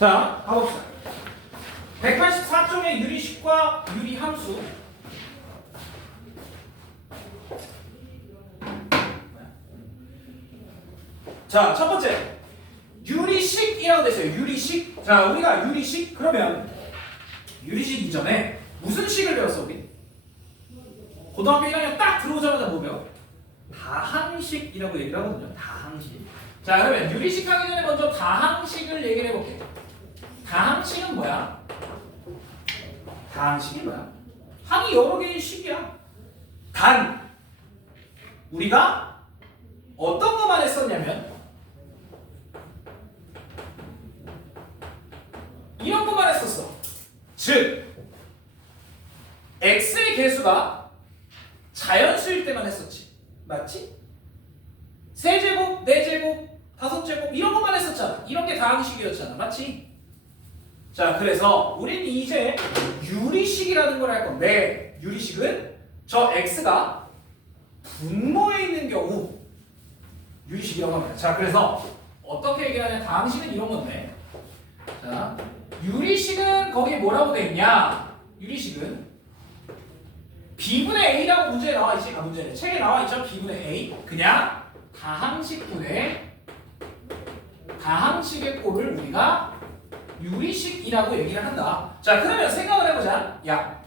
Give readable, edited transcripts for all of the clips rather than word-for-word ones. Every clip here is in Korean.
자, 가봅시다. 184쪽의 유리식과 유리함수. 자, 첫 번째. 유리식이라고 됐어요. 유리식. 자, 우리가 유리식 그러면 유리식 이전에 무슨 식을 배웠어, 우리? 고등학교 1학년 딱 들어오자마자 뭐 배워? 다항식이라고 얘기를 하거든요. 다항식. 자, 그러면 유리식 하기 전에 먼저 다항식을 얘기를 해볼게. 다항식은 뭐야? 다항식이 뭐야? 항이 여러 개의 식이야. 단 우리가 어떤 것만 했었냐면 이런 것만 했었어. 즉 x의 개수가 자연수일 때만 했었지. 맞지? 세제곱, 네제곱, 다섯제곱 이런 것만 했었잖아. 이런 게 다항식이었잖아. 맞지? 자, 그래서 우리는 이제 유리식이라는 걸 할 건데 유리식은 저 x가 분모에 있는 경우 유리식이라고 합니다. 자, 그래서 어떻게 얘기하냐면 다항식은 이런 건데 자, 유리식은 거기에 뭐라고 돼 있냐? 유리식은 b분의 a라고 문제에 나와 있지. 문제에 책에 나와 있죠. b분의 a 그냥 다항식분의 다항식의 꼴을 우리가 유리식이라고 얘기를 한다. 자, 그러면 생각을 해보자. 야,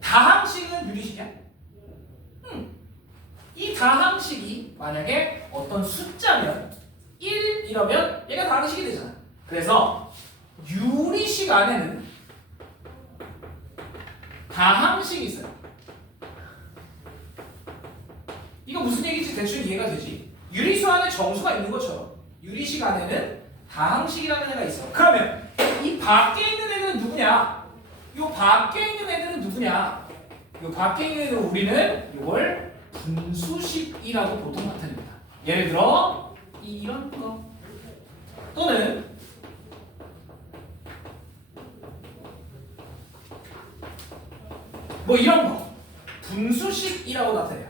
다항식은 유리식이야? 이 다항식이 만약에 어떤 숫자면 1 이러면 얘가 다항식이 되잖아. 그래서 유리식 안에는 다항식이 있어요. 이거 무슨 얘기인지 대충 이해가 되지? 유리수 안에 정수가 있는 것처럼 유리식 안에는 다항식이라는 애가 있어. 그러면 이 밖에 있는 애들은 누구냐? 요 밖에 있는 애들은 누구냐? 요 밖에 있는 애들은 우리는 이걸 분수식이라고 보통 나타냅니다. 예를 들어 이런 거 또는 뭐 이런 거 분수식이라고 나타내요.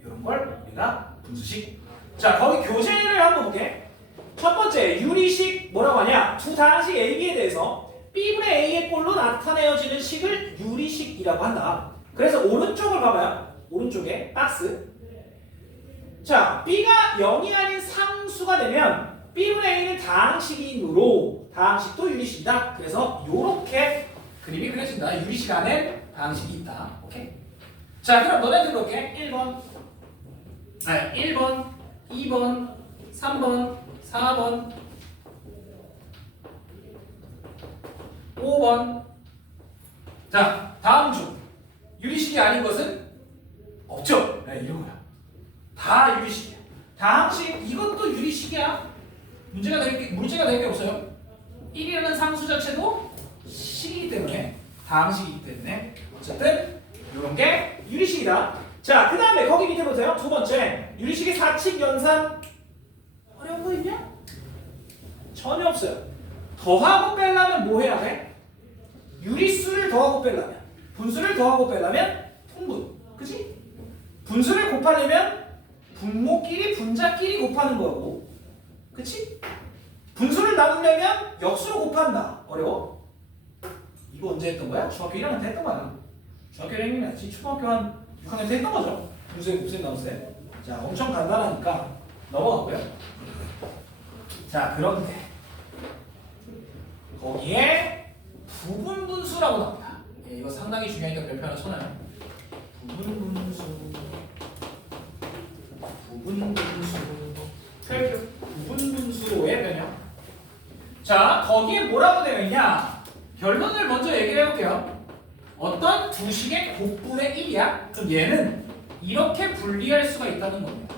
이런 걸 우리가 분수식. 자, 거기 교재를 한번 볼게. 첫 번째 유리식 뭐라고 하냐? 두 다항식 A, B에 대해서 B분의 A의 꼴로 나타내어지는 식을 유리식이라고 한다. 그래서 오른쪽을 봐봐요. 오른쪽에 박스. 자, B가 0이 아닌 상수가 되면 B분의 A는 다항식이므로 다항식도 유리식이다. 그래서 요렇게 그림이 그려진다. 유리식 안에 다항식이 있다. 오케이? 자, 그럼 너네들 볼게. 1번, 2번, 3번, 4번, 5번. 자, 다음 중 유리식이 아닌 것은 없죠. 네, 이런 거야. 다 유리식이야. 다항식 이것도 유리식이야. 문제가 될 게 없어요. 1이라는 상수 자체도 식이기 때문에 다항식이기 때문에 어쨌든 이런 게 유리식이다. 자, 그 다음에 거기 밑에 보세요. 두 번째 유리식의 사칙 연산 어려운 거 있냐? 전혀 없어요. 더하고 빼려면 뭐 해야 돼? 유리수를 더하고 빼려면 분수를 더하고 빼려면 통분. 그치? 분수를 곱하려면 분모끼리 분자끼리 곱하는 거고 그치? 분수를 나누려면 역수로 곱한다. 어려워? 이거 언제 했던 거야? 중학교 1학년 때 했던 거야. 중학교 1학년이 아니지. 초등학교 한 6학년 때 했던 거죠. 분수의 곱셈 나눗셈. 자, 엄청 간단하니까 넘어가고요. 자, 그런데 거기에 부분분수라고 나옵니다. 예, 이거 상당히 중요하니까 별표 하나 쳐놔요. 부분분수, 별표, 부분분수의 변형. 자, 거기에 뭐라고 되어 있냐? 결론을 먼저 얘기를 해볼게요. 어떤 두 식의 곱분의 1이야? 그럼 얘는 이렇게 분리할 수가 있다는 겁니다.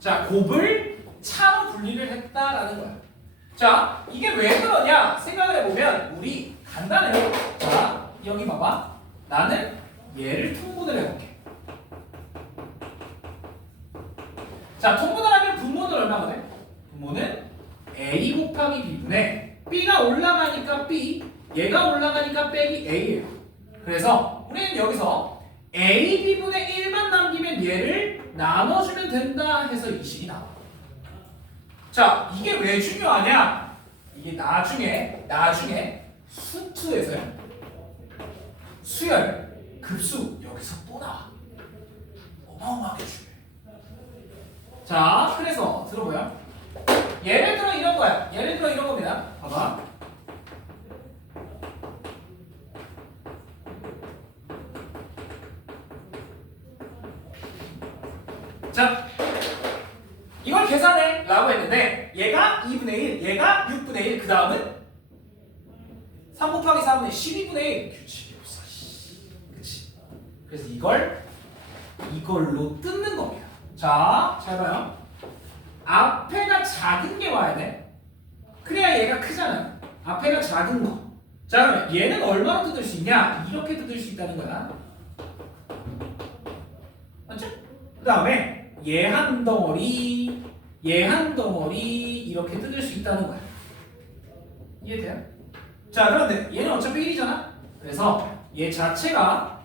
자, 곱을 차로 분리를 했다라는 거야. 자, 이게 왜 그러냐 생각을 해보면 우리 간단해요. 자, 여기 봐봐. 나는 얘를 통분을 해볼게. 자, 통분을 하면 분모는 얼마가 돼? 분모는 A 곱하기 B분의 B가 올라가니까 B, 얘가 올라가니까 빼기 A예요. 그래서 우리는 여기서 A, B분의 1만 남기면 얘를 나눠주면 된다 해서 이 식이 나와. 자, 이게 왜 중요하냐? 이게 나중에 수투에서요. 수열, 급수 여기서 또 나와. 어마어마하게 중요해. 자, 그래서 들어보요. 예를 들어 이런 거야. 예를 들어 이런 겁니다. 봐봐. 자, 이걸 계산해 라고 했는데 얘가 2분의 1, 얘가 6분의 1, 그 다음은 3 곱하기 4분의 12분의 1. 규칙이 없어. 그치? 그래서 이걸로 뜯는 겁니다. 자, 잘 봐요. 앞에가 작은 게 와야 돼. 그래야 얘가 크잖아. 앞에가 작은 거. 자, 그러면 얘는 얼마로 뜯을 수 있냐? 이렇게 뜯을 수 있다는 거야. 맞죠? 그 다음에 얘 한 덩어리, 얘 한 덩어리 이렇게 뜯을 수 있다는 거야. 이해돼요? 자, 그런데 얘는 어차피 1이잖아. 그래서 얘 자체가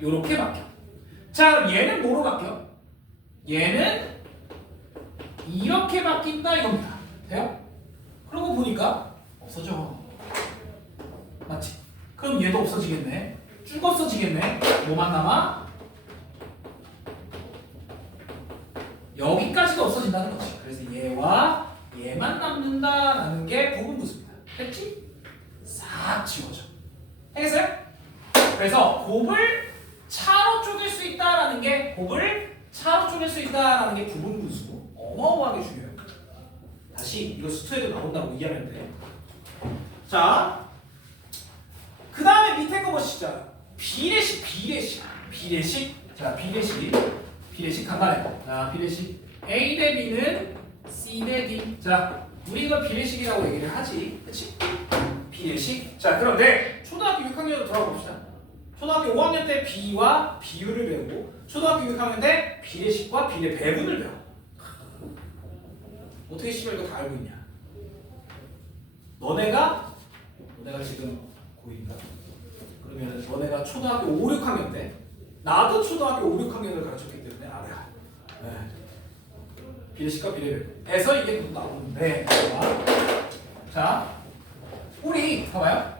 요렇게 바뀌어. 자, 그럼 얘는 뭐로 바뀌어? 얘는 이렇게 바뀐다 이겁니다. 돼요? 그러고 보니까 없어져. 맞지? 그럼 얘도 없어지겠네. 쭉 없어지겠네. 뭐만 남아? 여기까지도 없어진다는 거지. 그래서 얘와 얘만 남는다라는 게 부분분수입니다. 됐지? 싹 지워져. 알겠어요? 그래서 곱을 차로 쪼갤 수 있다라는 게 부분분수. 어마어마하게 중요해요. 다시 이거 수투에도 나온다고 이해하면 돼. 자, 그 다음에 밑에 거 보시죠. 비례식. 자, 비례식 간단해. 자, 비례식 A 대 B는 C 대 D. 자, 우리 이걸 비례식이라고 얘기를 하지. 그치? 비례식. 자, 그런데 초등학교 6학년으로 돌아가 봅시다. 초등학교 5학년 때 비와 비율을 배우고 초등학교 6학년 때 비례식과 비례 배분을 배워. 어떻게 씨발 이거 다 알고 있냐? 너네가 지금 고1인가? 그러면 너네가 초등학교 5, 6학년 때 나도 초등학교 5, 6학년을 가르쳤기 때문에 알아. 네. 비례식과 비례배분에서 이게 또 나오는데 자, 우리 봐봐요.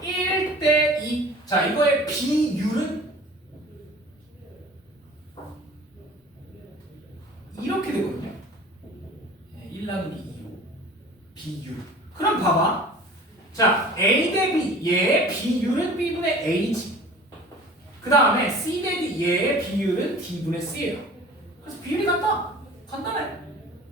1대 2. 자, 이거의 비율은 이렇게 되거든요. 1 나누기 2요. 비율. 그럼 봐봐. 자, A 대 B. 얘의 비율은 B분의 A지. 그 다음에 C 대 D. 얘의 비율은 D분의 C예요. 그래서 비율이 같다. 간단해.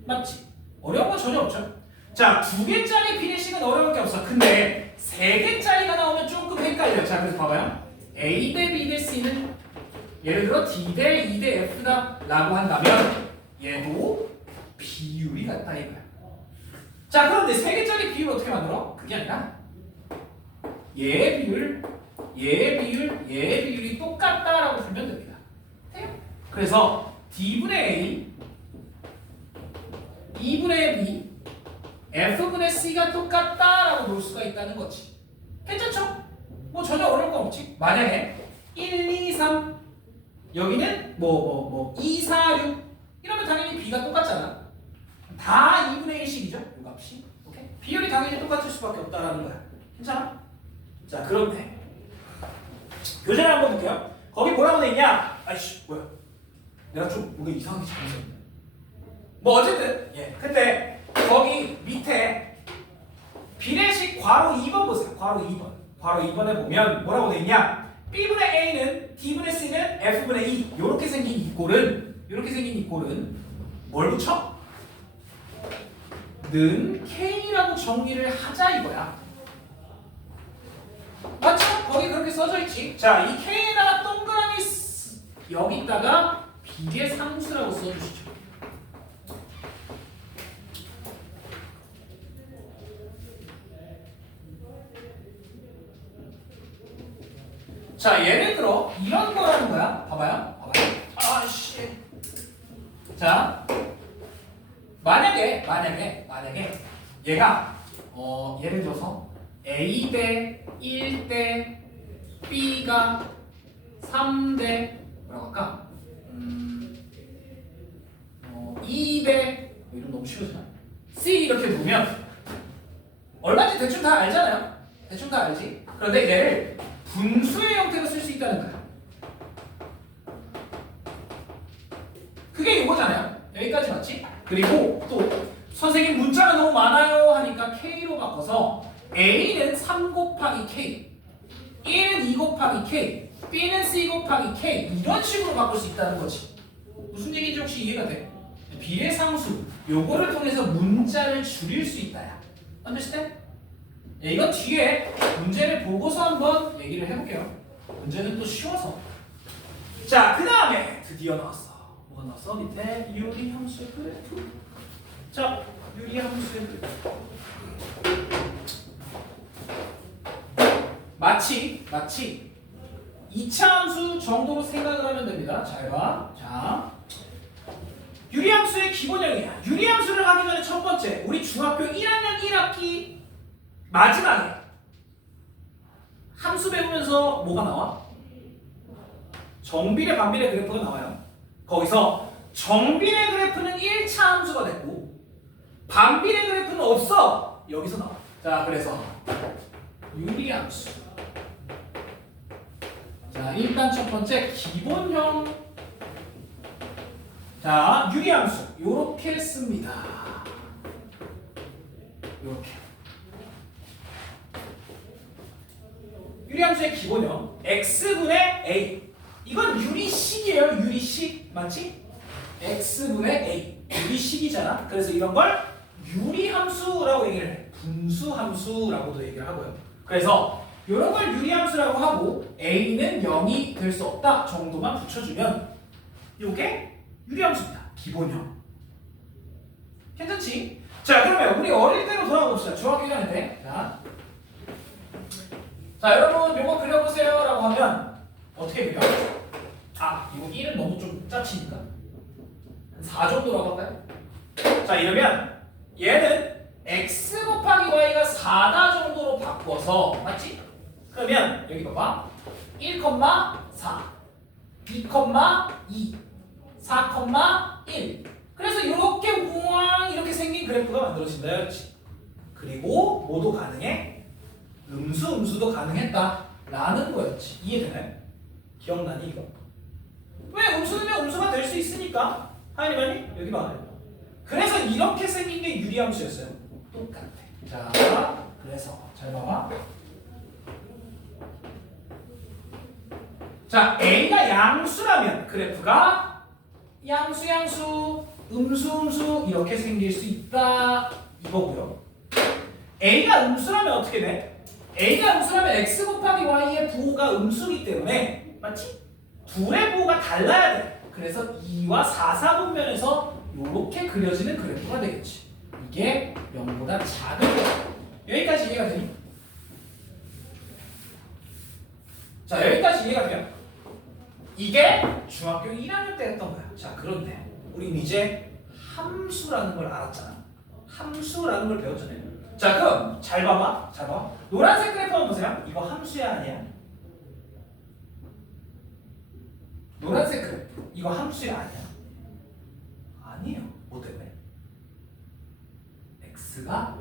맞지? 어려운 건 전혀 없죠. 자, 2개짜리 비례식은 어려울 게 없어. 근데 3개짜리가 나오면 조금 헷갈려. 자, 그래서 봐봐요. A 대 B 대 C는 예를 들어 D 대 E 대 F다 라고 한다면 얘도 비율이 같다 이거야. 자, 그런데 3개짜리 비율 어떻게 만들어? 그게 아니라 얘의 비율, 얘의 비율, 얘의 비율이 똑같다라고 보면 됩니다. 돼요? 그래서 D분의 A, E분의 B, F분의 C가 똑같다라고 볼 수가 있다는 거지. 괜찮죠? 뭐 전혀 어려운 거 없지. 만약에 1, 2, 3 여기는 2, 4, 6 이러면 당연히 B가 똑같잖아. 다 2분의 1씩이죠. 이 값이. 오케이? 비율이 당연히 똑같을 수밖에 없다라는 거야. 괜찮아? 자, 그런데 교재를 한번 볼게요. 거기 뭐라고 돼 있냐? 아이씨, 뭐야? 내가 좀 뭔가 이상하게 잘못했네. 뭐 어쨌든 근데 거기 밑에 비례식 괄호 2번 보세요. 괄호 2번에 보면 뭐라고 돼 있냐? B분의 A는 D분의 C는 F분의 E 이렇게 생긴 이꼴은 뭘 붙여? 는 K라고 정리를 하자 이거야. 맞죠? 거기 그렇게 써져 있지. 자, 이 K에다가 동그라미 여기다가 비례상수라고 써주시죠. 자, 예를 들어 이런 거라는 거야. 봐봐요. 아씨. 자, 만약에 얘가 예를 들어서 A 대 1 대 B가 3 대 뭐라고 할까? C 대 이름 너무 쉬워지나? C 이렇게 보면 얼마인지 대충 다 알잖아요. 대충 다 알지. 그런데 얘를 분수의 형태로 쓸 수 있다는 거야. 그게 이거잖아요. 여기까지 맞지? 그리고 또 선생님 문자가 너무 많아요 하니까 K로 바꿔서 A는 3 곱하기 K, 1은 2 곱하기 K, B는 C 곱하기 K 이런 식으로 바꿀 수 있다는 거지. 무슨 얘기인지 혹시 이해가 돼? 비례상수 요거를 통해서 문자를 줄일 수 있다야. understand? 이건 뒤에 문제를 보고서 한번 얘기를 해볼게요. 문제는 또 쉬워서. 자, 그 다음에 드디어 나왔어. 뭐가 나왔어? 밑에 유리함수의 그래프. 자, 유리함수의 그래프. 마치 2차 함수 정도로 생각을 하면 됩니다. 잘 봐. 자, 유리함수의 기본형이야. 유리함수를 하기 전에 첫 번째, 우리 중학교 1학년 1학기 마지막에 함수 배우면서 뭐가 나와? 정비례, 반비례 그래프가 나와요. 거기서 정비례 그래프는 1차 함수가 됐고 반비례 그래프는 없어. 여기서 나와. 자, 그래서 유리함수. 자, 일단 첫 번째 기본형. 자, 유리함수 요렇게 씁니다. 요렇게. 유리함수의 기본형 x분의 a. 이건 유리식이에요. 유리식 맞지? x분의 a. 유리식이잖아. 그래서 이런 걸 유리함수라고 얘기를 해. 분수함수라고도 얘기를 하고요. 그래서 이런 걸 유리함수라고 하고 a는 0이 될 수 없다 정도만 붙여주면 이게 유리함수입니다. 기본형. 괜찮지? 자, 그러면 우리 어릴 때로 돌아가 봅시다. 중학교 1학년 때. 자, 여러분 요거 그려보세요 라고 하면 어떻게 그려? 아, 이거 1은 너무 좀 짜치니까 한 4 정도라고 할까요? 자, 이러면 얘는 x 곱하기 y가 4다 정도로 바꿔서 맞지? 그러면 여기 봐봐 1,4 2,2 4,1 그래서 이렇게 우왕 이렇게 생긴 그래프가 만들어진다. 그렇지? 그리고 뭐도 가능해? 음수도 가능했다 라는 거였지. 이해되나요? 기억나니 이거? 왜 음수면 음수가 될 수 있으니까. 하이니 여기 봐요. 그래서 이렇게 생긴 게 유리함수였어요. 똑같아. 자, 그래서 잘 봐봐. 자, A가 양수라면 그래프가 양수, 음수 이렇게 생길 수 있다 이거고요. A가 음수라면 어떻게 돼? A가 음수라면 x 곱하기 y의 부호가 음수이기 때문에 맞지? 둘의 부호가 달라야 돼. 그래서 2와 4사분면에서 이렇게 그려지는 그래프가 되겠지. 이게 0보다 작은 거야. 여기까지 이해가 되니? 자, 여기까지 이해가 돼요. 이게 중학교 1학년 때 했던 거야. 자, 그런데 우린 이제 함수라는 걸 알았잖아. 함수라는 걸 배웠잖아요. 자, 그럼 잘 봐봐. 노란색 그래프 한번 보세요. 이거 함수야 아니야? 노란색 그래프 이거 함수야 아니야? 아니에요. 뭐 때문에? x가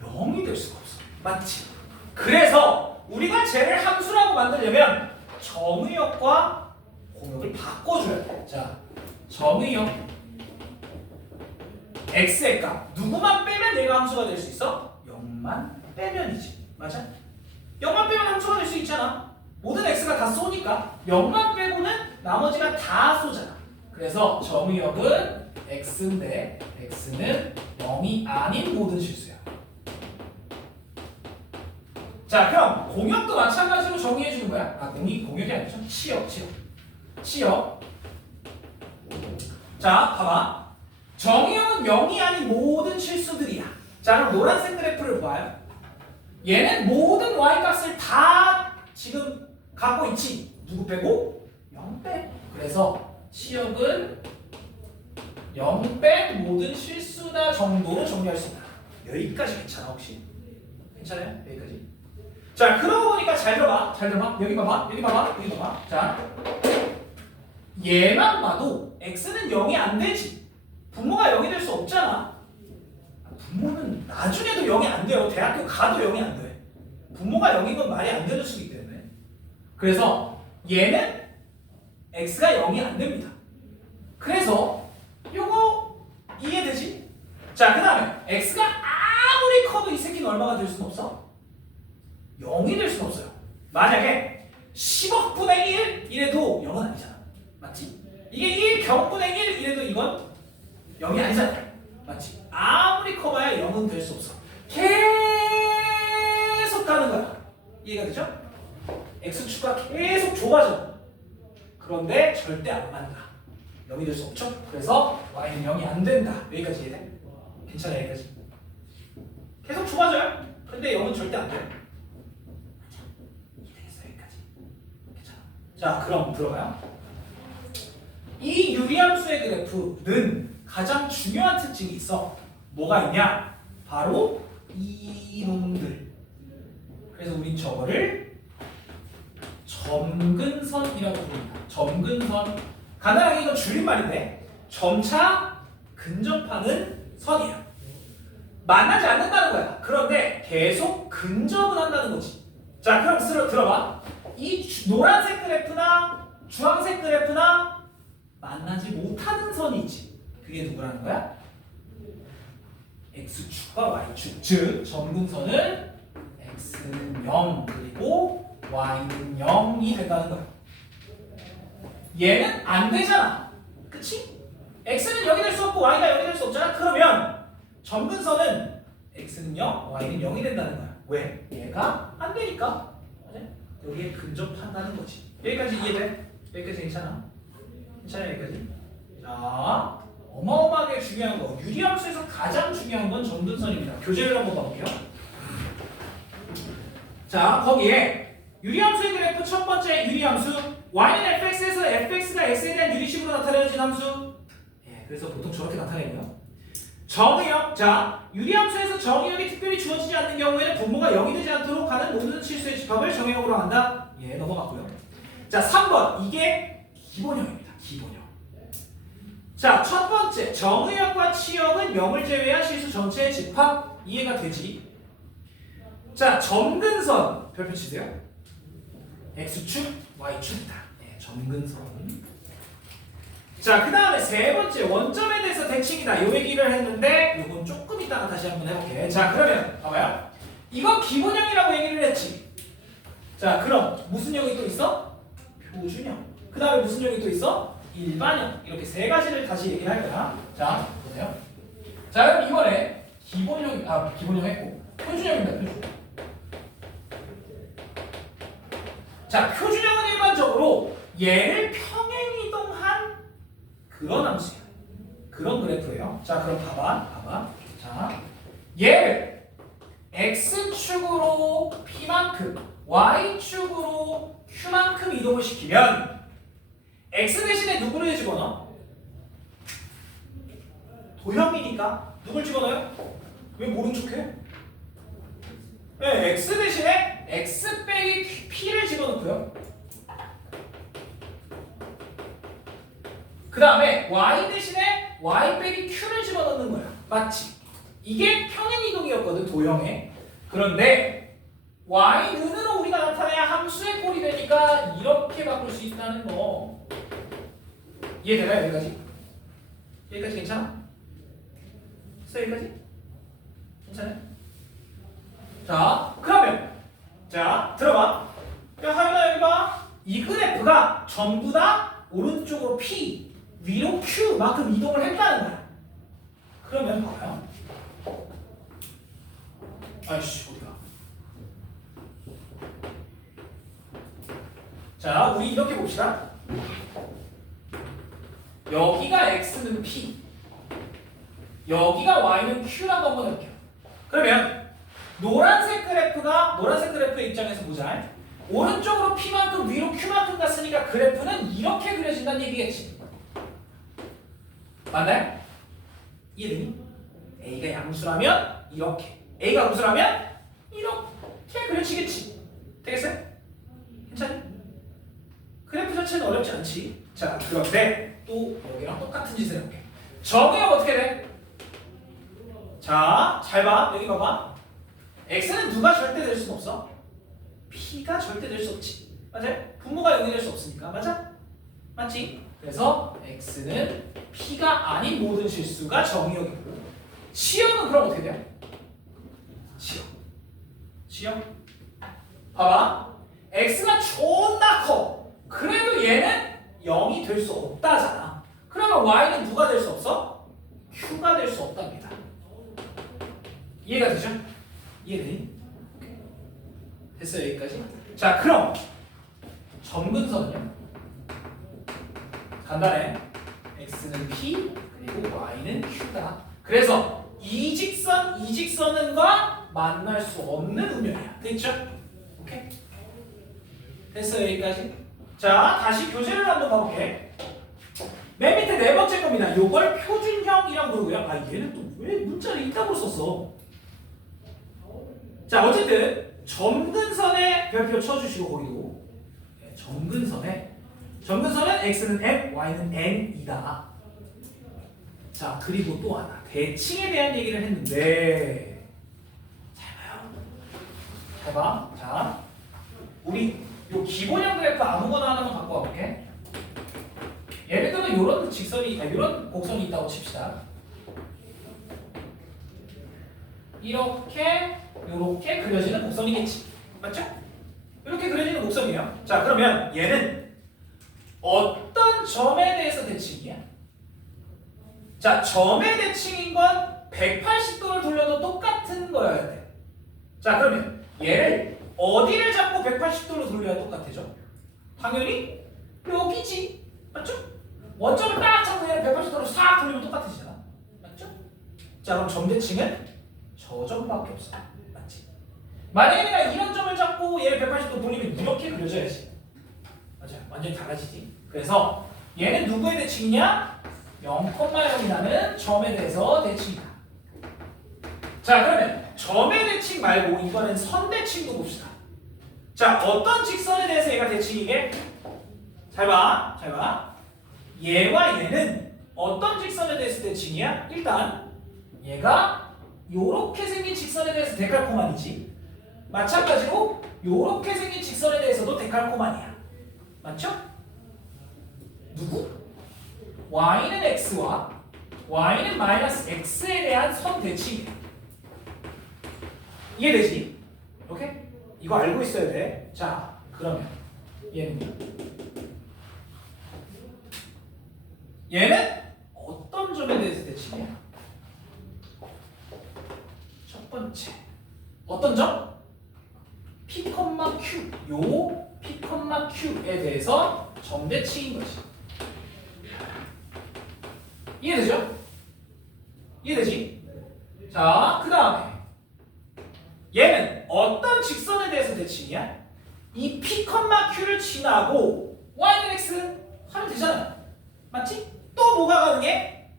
0이 될 수가 없어. 맞지? 그래서 우리가 쟤를 함수라고 만들려면 정의역과 공역을 바꿔줘야 돼. 자, 정의역 x의 값 누구만 빼면 얘가 함수가 될 수 있어? 0만 빼면이지. 맞아? 0만 빼면 함수가 될 수 있잖아. 모든 x가 다 쏘니까 0만 빼고는 나머지가 다 쏘잖아. 그래서 정의역은 x인데 x는 0이 아닌 모든 실수야. 자, 그럼 공역도 마찬가지로 정의해 주는 거야. 아, 공역이 아니죠. 치역. 자, 봐봐. 정의역은 0이 아닌 모든 실수들이야. 자, 그럼 노란색 그래프를 봐요. 얘는 모든 y값을 다 지금 갖고 있지. 누구 빼고? 0 빼고. 그래서 치역은 0 뺀 모든 실수다 정도로 정리할 수 있다. 여기까지 괜찮아 혹시? 괜찮아요? 여기까지. 자, 그러고 보니까 잘 들어봐. 여기 봐봐. 자, 얘만 봐도 x는 0이 안 되지. 분모가 0이 될 수 없잖아. 분모는 나중에도 0이 안 돼요. 대학교 가도 0이 안 돼. 분모가 0인 건 말이 안 되는 수이기 때문에. 그래서 얘는 x가 0이 안 됩니다. 그래서 요거 이해되지? 자, 그 다음에 x가 아무리 커도 이 새끼는 얼마가 될 수는 없어? 0이 될 수는 없어요. 만약에 10억 분의 1 이래도 0은 아니잖아. 맞지? 이게 1 경분의 1 이래도 이건 0이 아니잖아. 맞지? 아무리 커봐야 0은 될 수 없어. 계속 가는 거야. 이해가 되죠? x축과 계속 좁아져. 그런데 절대 안 만나. 0이 될 수 없죠? 그래서 y는 0이 안 된다. 여기까지 이해돼? 괜찮아, 여기까지. 계속 좁아져요. 근데 0은 절대 안 돼. 이해되겠어, 여기까지. 괜찮아. 자, 그럼 들어가요. 이 유리함수의 그래프는 가장 중요한 특징이 있어. 뭐가 있냐? 바로 이놈들. 그래서 우린 저거를 점근선이라고 부릅니다. 점근선. 간단하게 이건 줄임말인데 점차 근접하는 선이에요. 만나지 않는다는 거야. 그런데 계속 근접은 한다는 거지. 자, 그럼 들어봐. 이 노란색 그래프나 주황색 그래프나 만나지 못하는 선이 있지. 그게 누구라는 거야? x축과 y축. 즉 점근선은 x는 0 그리고 y는 0이 된다는 거야. 얘는 안 되잖아. 그치? x는 0이 될 수 없고 y가 0이 될 수 없잖아. 그러면 점근선은 x는 0, y는 0이 된다는 거야. 왜? 얘가 안 되니까. 맞아? 여기에 근접한다는 거지. 여기까지 이해돼? 여기까지 괜찮아? 괜찮아, 여기까지? 자, 어마어마하게 중요한 거. 유리함수에서 가장 중요한 건 점근선입니다. 교재를 한번 봐볼게요. 자, 거기에 유리함수의 그래프 첫 번째 유리함수 y는 fx에서 fx가 x에 대한 유리식으로 나타내어진 함수. 예, 그래서 보통 저렇게 나타내고요. 정의역. 자, 유리함수에서 정의역이 특별히 주어지지 않는 경우에는 분모가 0이 되지 않도록 하는 모든 실수의 집합을 정의역으로 한다. 예, 넘어갔고요. 자, 3번. 이게 기본형입니다. 기본형. 자, 첫 번째 정의역과 치역은 0을 제외한 실수 전체의 집합. 이해가 되지? 자, 점근선 별표 치세요. x축, y축이다. 네, 점근선. 자, 그 다음에 세 번째 원점에 대해서 대칭이다. 요 얘기를 했는데 요건 조금 이따가 다시 한번 해볼게. 자, 그러면 봐봐요. 이거 기본형이라고 얘기를 했지. 자, 그럼 무슨 형이 또 있어? 표준형. 그 다음에 무슨 형이 또 있어? 일반형. 이렇게 세 가지를 다시 얘기를 할 거야. 자, 보세요. 자, 그럼 이번에 기본형 했고 표준형입니다. 표준형. 자, 표준형은 일반적으로 얘를 평행이동한 그런 함수야. 그런 그래프예요. 자, 그럼 봐봐. 자, 얘를 x축으로 p만큼, y축으로 q만큼 이동을 시키면 x 대신에 누구를 집어넣어? 도형이니까 누굴 집어넣어요? 왜 모른 척해? 네, x 대신에 x 빼기 p를 집어넣고요. 그 다음에 y 대신에 y 빼기 q를 집어넣는 거야. 맞지? 이게 평행이동이었거든, 도형에. 그런데 y는으로 우리가 나타내야 함수의 꼴이 되니까 이렇게 바꿀 수 있다는 거. 이해되나요? 여기까지? 여기까지 괜찮아? 여기까지? 괜찮아요? 자, 그러면 자, 들어봐. 야, 하윤아 여기 봐. 이 그래프가 전부 다 오른쪽으로 P, 위로 Q만큼 이동을 했다는 거야. 그러면 봐요. 아이씨, 어디가? 자, 우리 이렇게 봅시다. 여기가 X는 P, 여기가 Y는 Q라고 한번 해볼게요. 그러면 노란색 그래프의 입장에서 보자. 오른쪽으로 P만큼 위로 Q만큼 갔으니까 그래프는 이렇게 그려진다는 얘기겠지. 맞나요? 이해되니? A가 양수라면 이렇게, A가 음수라면 이렇게 그려지겠지. 되겠어요? 괜찮니? 그래프 자체는 어렵지 않지. 자, 그런데 또 여기랑 똑같은 짓을 해볼게. 정의역 어떻게 돼? 자, 잘 봐. 여기 봐봐. x는 누가 절대 될 수는 없어? p가 절대 될 수 없지. 맞아요? 분모가 0이 될 수 없으니까. 맞아? 맞지? 그래서 x는 p가 아닌 모든 실수가 정의역이고 치역은 그럼 어떻게 돼요? 치역. 봐봐. x가 존나 커. 그래도 얘는 0이 될 수 없다잖아. 그러면 y는 누가 될 수 없어? q가 될 수 없답니다. 이해가 되죠? 이해되니? 됐어요 여기까지? 자 그럼 점근선은요? 간단해. x는 p 그리고 y는 q다. 그래서 이 직선은과 만날 수 없는 운명이야. 됐죠? 오케이? 됐어요 여기까지? 자 다시 교재를 한번 봐볼게. 맨 밑에 네 번째 겁니다. 요걸 표준형이라고 부르고요. 아 얘는 또 왜 문자를 이따구로 썼어? 자 어쨌든 점근선에 별표 쳐주시고 거기도 네, 점근선은 x는 m, y는 n이다. 자 그리고 또 하나 대칭에 대한 얘기를 했는데 잘 봐. 자 우리 요 기본형 그래프 아무거나 하나만 갖고 와볼게. 예를 들면 요런 직선이 요런 곡선이 있다고 칩시다. 이렇게 요렇게 그려지는 곡선이겠지. 맞죠? 이렇게 그려지는 곡선이에요. 자 그러면 얘는 어떤 점에 대해서 대칭이야? 자 점의 대칭인 건 180도를 돌려도 똑같은 거여야 돼. 자 그러면 얘를 어디를 잡고 180도로 돌려야 똑같아져? 당연히 여기지. 맞죠? 원점을 딱 잡고 얘를 180도로 싹 돌리면 똑같아지잖아. 맞죠? 자 그럼 점 대칭은 저 점밖에 없어. 맞지? 만약에 내가 이런 점을 잡고 얘를 180도 돌리면 이렇게 그려져야지. 맞아요. 완전히 달라지지. 그래서 얘는 누구의 대칭이냐? 0,0이라는 점에 대해서 대칭이다. 자 그러면 점의 대칭 말고 이거는 선 대칭도 봅시다. 자 어떤 직선에 대해서 얘가 대칭이게? 잘 봐. 얘와 얘는 어떤 직선에 대해서 대칭이야? 일단 얘가 요렇게 생긴 직선에 대해서 데칼코만이지. 마찬가지로 요렇게 생긴 직선에 대해서도 데칼코만이야. 맞죠? 누구? y는 x와 y는 마이너스 x에 대한 선 대칭이야. 이해되지? 오케이? 이거 알고 있어야 돼. 자, 그러면 얘는 어떤 점에 대해서 대칭이야? 첫 번째 어떤 점? P, Q 요 P, Q에 대해서 점 대칭인 거지. 이해되지? 자, 그 다음에 얘는 어떤 직선에 대해서 대칭이야? 이 P, Q를 지나고 y는 x 하면 되잖아. 맞지? 또 뭐가 가능해?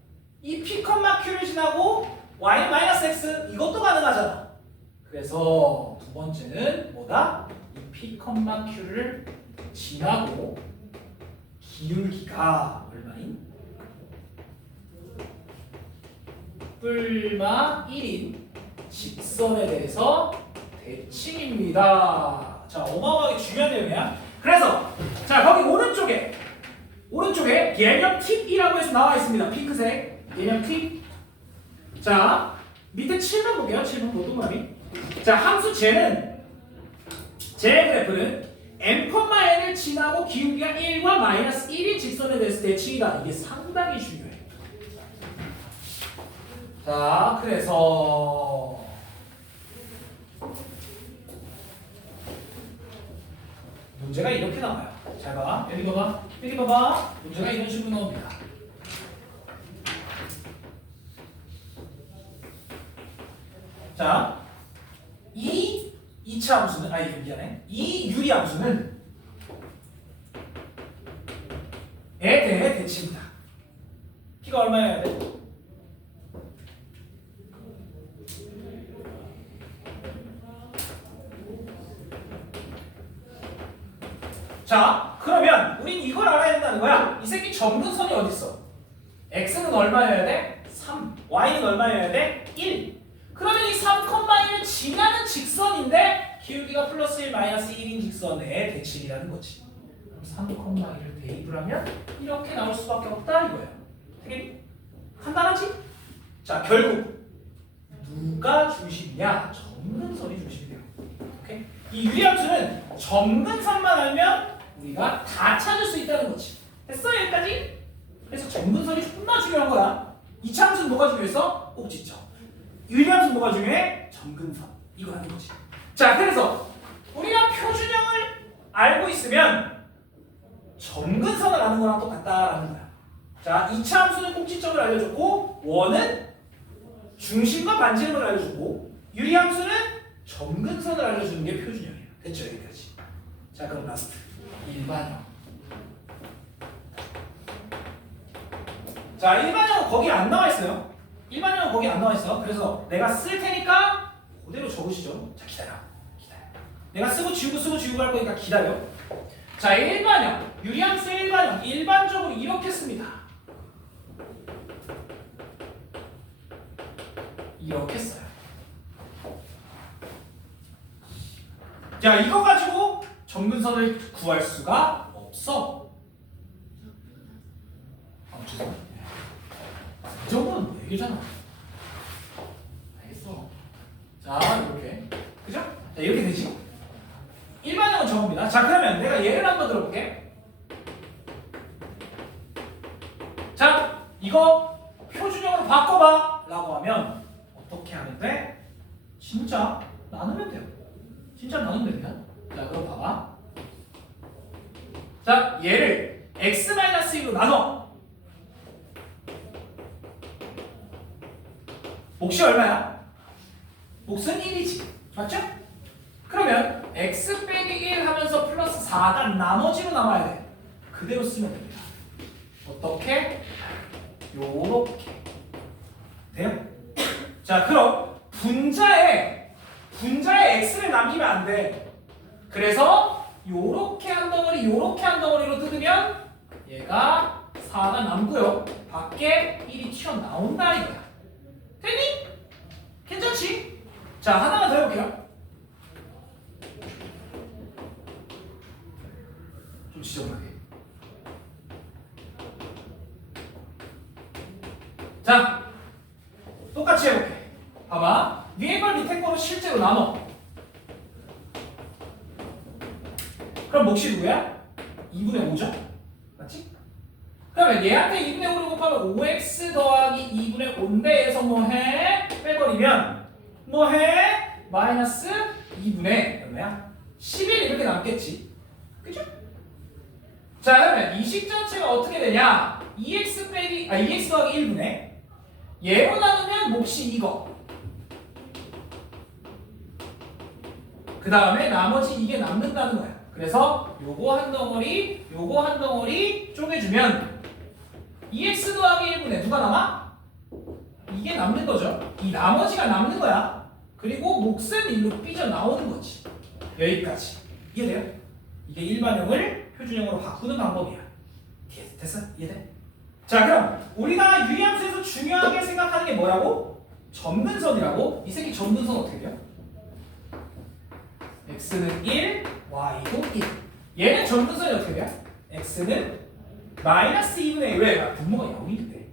이 P, Q를 지나고 y는 마이너스 x 이것도 가능하잖아. 그래서 두 번째는 뭐다? 이 P, Q를 지나고 기울기가 얼마인? 뿔마 1인 직선에 대해서 대칭입니다. 자, 어마어마하게 중요한 내용이야. 그래서 자 거기 오른쪽에 개념 팁이라고 해서 나와 있습니다. 핑크색 개념 팁. 자 밑에 7번 볼게요. 7번 노동말이. 자 함수 제 그래프는 m,n을 지나고 기울기가 1과 마이너스 1인 직선에 대해서 대칭이다. 이게 상당히 중요해. 자 그래서 문제가 이렇게 나와요. 잘 봐. 여기 봐봐. 문제가 이런 식으로 나옵니다. 자, 이 2차 함수는 이 유리 함수는 에 대해 대칭이다. P가 얼마여야 돼? 자, 그러면 우린 이걸 알아야 된다는 거야. 이 새끼 점근선이 어디 있어? x는 얼마여야 돼? 3. y는 얼마여야 돼? 1. 그러면 이 3,1을 지나는 직선인데 기울기가 플러스 1 마이너스 1인 직선의 대칭이라는 거지. 그럼 3,1을 대입을 하면 이렇게 나올 수밖에 없다 이거야. 되게 간단하지? 자, 결국 누가 중심이냐? 점근선이 중심이 돼요. 오케이? 이 유리함수는 점근선만 알면 우리가 다 찾을 수 있다는 거지. 됐어 여기까지? 그래서 점근선이 존나 중요한 거야. 이차 함수는 뭐가 중요했어? 꼭지점. 유리함수는 뭐가 중요해? 점근선. 이거라는 거지. 자, 그래서 우리가 표준형을 알고 있으면 점근선을 아는 거랑 똑같다라는 거야. 자, 2차 함수는 꼭지점을 알려줬고 원은 중심과 반지름을 알려주고 유리함수는 점근선을 알려주는 게 표준형이에요. 됐죠? 여기까지. 자, 그럼 라스트 일반형. 자, 일반형은 거기 안 나와 있어요. 일반형은 거기 안 나와 있어. 그래서 내가 쓸 테니까 그대로 적으시죠. 자, 기다려. 내가 쓰고 지우고 할 거니까 기다려. 자, 일반형. 유리함수의 일반형. 일반적으로 이렇게 씁니다. 이렇게 써요. 자, 이거 가지고 점근선을 구할 수가 없어. 죄송해요. 이 정도는 뭐 얘기잖아. 알겠어. 자, 이렇게. 그죠? 자, 이렇게 되지? 일반형은 저겁니다. 자, 그러면 내가 예를 한번 들어볼게. 자, 이거 표준형으로 바꿔봐 라고 하면 어떻게 하면 돼? 진짜 나누면 돼요. 진짜 나누면 되면. 자, 그럼 봐봐. 자, 얘를 x-1로 나눠. 몫이 얼마야? 몫은 1이지. 맞죠? 그러면 x 빼기 1 하면서 플러스 4가 나머지로 남아야 돼. 그대로 쓰면 됩니다. 어떻게? 요렇게. 돼요? 자, 그럼 분자에 x를 남기면 안 돼. 그래서 요렇게 한 덩어리 요렇게 한 덩어리로 뜯으면 얘가 4가 남고요. 밖에 1이 튀어나온다 이거야. 됐니? 괜찮지? 자, 하나만 더 해볼게요. 좀 지저분하게. 자, 똑같이 해볼게. 봐봐. 위에 걸 밑에 거로 실제로 나눠. 그럼 몫이 누구야? 2분의 5죠? 맞지? 그러면 얘한테 2분의 5를 곱하면 5x 더하기 2분의 5인데에서 뭐해? 빼버리면 뭐해? 마이너스 2분의 얼마야? 11 이렇게 남겠지. 그죠? 자, 그러면 이 식 자체가 어떻게 되냐? 2x 더하기 1분의 얘로 나누면 몫이 이거. 그 다음에 나머지 이게 남는다는 거야. 그래서 요거 한 덩어리, 요거 한 덩어리 쪼개주면 2x 더하기 1분의 누가 남아? 이게 남는 거죠. 이 나머지가 남는 거야. 그리고 몫은 1로 삐져나오는 거지. 여기까지. 이해돼요? 이게 일반형을 표준형으로 바꾸는 방법이야. 됐어? 이해돼? 자, 그럼 우리가 유리함수에서 중요하게 생각하는 게 뭐라고? 점근선이라고? 이 새끼 점근선 어떻게 돼요? x는 1, y도 1. 얘는 점근선이 어떻게 돼요? x는 마이너스 2분의 1. 왜? 분모가 0인데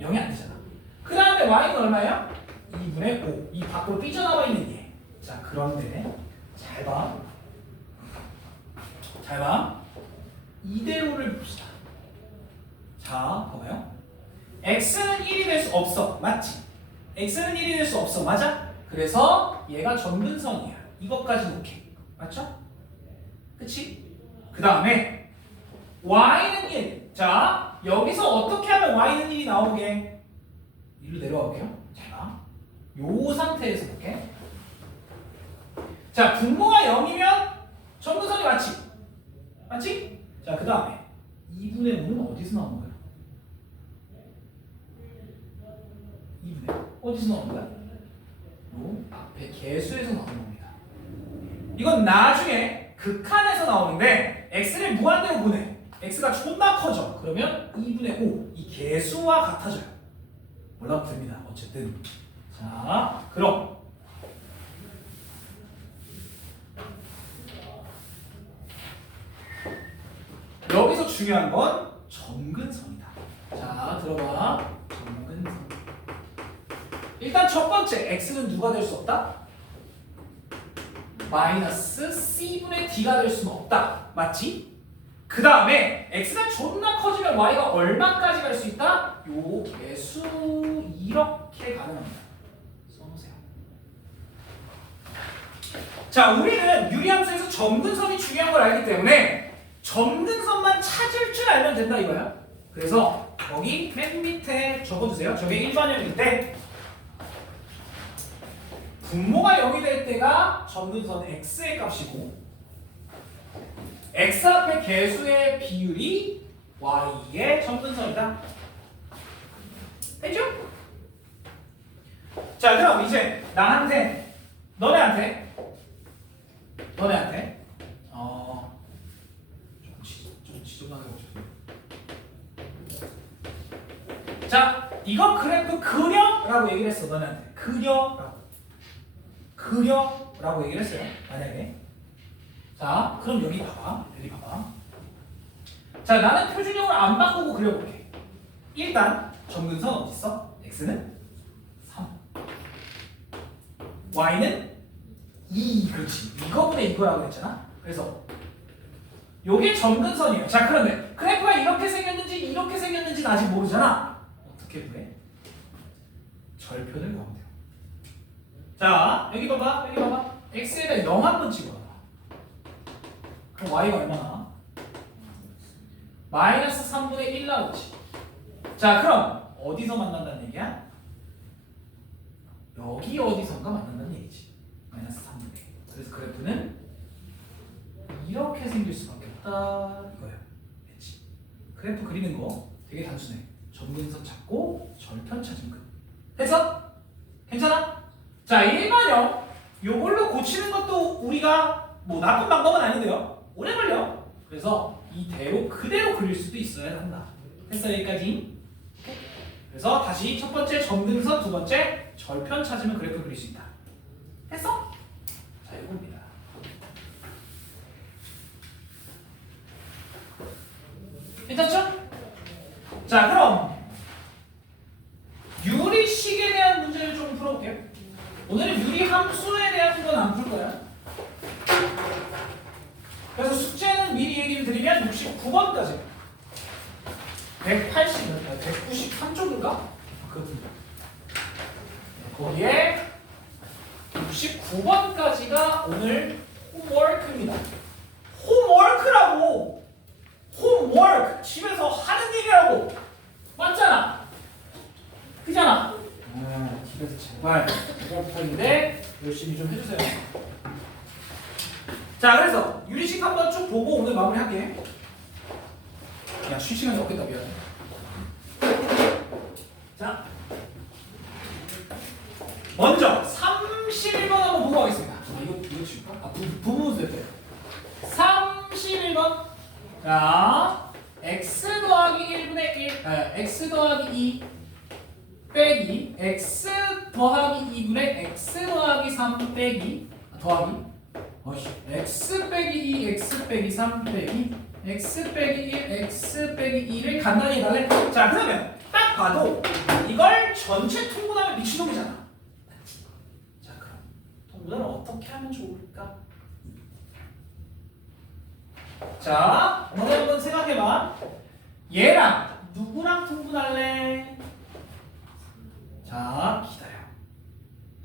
0이 안 되잖아. 그 다음에 y는 얼마야? 2분의 5. 이 밖으로 삐져나와 있는 얘. 자, 그런데 잘 봐. 잘 봐. 이대로를 봅시다. 자, 봐봐요. x는 1이 될 수 없어. 맞지? x는 1이 될 수 없어. 맞아? 그래서 얘가 점근선이야. 이것까지 오케이. 맞죠? 그치? 그 다음에 y는 1. 자, 여기서 어떻게 하면 y는 1이 나오게? 1로 내려가 볼게요. 잘 봐. 요 상태에서 볼게. 자, 분모가 0이면 점근선이 맞지? 맞지? 자, 그 다음에 2분의 5는 어디서 나오는 거야? 2분의 어디서 나오는 거야? 요 앞에 개수에서 나오는 겁니다. 이건 나중에 극한에서 나오는데 x를 무한대로 보내. x가 존나 커져. 그러면 2분의 5 이 개수와 같아져요. 몰라도 됩니다. 어쨌든 자 그럼 여기서 중요한 건 점근선이다. 자 들어봐. 점근선. 일단 첫 번째 x는 누가 될 수 없다? 마이너스 c분의 d가 될 수는 없다. 맞지? 그 다음에 x가 존나 커지면 y가 얼마까지 갈 수 있다? 요 개수 이렇게 가능합니다. 써놓으세요. 자 우리는 유리함수에서 점근선이 중요한 걸 알기 때문에 점근선만 찾을 줄 알면 된다 이거야. 그래서 여기 맨 밑에 적어주세요. 저게 일반형인데 분모가 0이 될 때가 점근선 x의 값이고 x 앞에 개수의 비율이 y의 점근선이다. 됐죠? 자 그럼 이제 나한테 너네한테 좀 지저분하게 보죠. 자 이거 그래프 그려라고 얘기를 했어. 너네한테 그려라고 얘기를 했어요. 만약에 자 그럼 여기 봐봐. 자 나는 표준형을 안 바꾸고 그려볼게. 일단 점근선 어디 있어? x는 3 y는 2. 그렇지. 이거분의 이거라고 했잖아. 그래서 요게 점근선이에요. 자 그런데 그래프가 이렇게 생겼는지 이렇게 생겼는지는 아직 모르잖아. 어떻게 구해? 절편을 구하면 돼요. 자 여기 봐봐. x에다 0 한번 찍어봐. 그럼 y가 얼마나? 마이너스 3분의 1 나오지. 자 그럼 어디서 만난다는 얘기야? 여기 어디선가 만난다는 얘기지. 마이너스 3분의 1. 그래서 그래프는 이렇게 생길 수밖에 없다 이거야. 됐지? 그래프 그리는 거 되게 단순해. 점근선 찾고 절편 찾으면 끝. 됐어? 괜찮아? 자 일반형 요걸로 고치는 것도 우리가 뭐 나쁜 방법은 아닌데요. 오래 걸려. 그래서 이대로 그대로 그릴 수도 있어야 한다. 됐어 여기까지? 그래서 다시 첫 번째 점근선, 두 번째 절편 찾으면 그래프 그릴 수 있다. 됐어? 자 이겁니다. 괜찮죠? 자 그럼 유리식에 대한 문제를 좀 풀어볼게요. 오늘은 유리함수에 대한 건 안 풀 거야. 그래서 숙제는 미리 얘기를 드리면 69번까지 193쪽인가? 그렇습니다. 거기에 69번까지가 오늘 홈워크입니다. 홈워크라고! 홈워크! 집에서 하는 일이라고! 맞잖아? 그잖아? 집에서 제발 부탁인데 열심히 좀 해주세요. 자 그래서 유리식 한번 쭉 보고 오늘 마무리할게. 야 쉴 시간이 없겠다 미안해. 자 먼저 31번 한번 보고 가겠습니다. 이거 칠까? 부분수 됐대. 31번 자 x 더하기 1분의 1 x 더하기 2 빼기 x 더하기 2분의 x 더하기 3 빼기 더하기 x 빼기 2 x 빼기 3 빼기 x 빼기 1 x 빼기 2를 간단히 해달래. 자 그러면 딱 봐도 이걸 전체 통분하면 미친놈이잖아. 자 그럼 통분을 어떻게 하면 좋을까? 자 너네 한번 생각해봐. 얘랑 누구랑 통분할래? 자 기다려.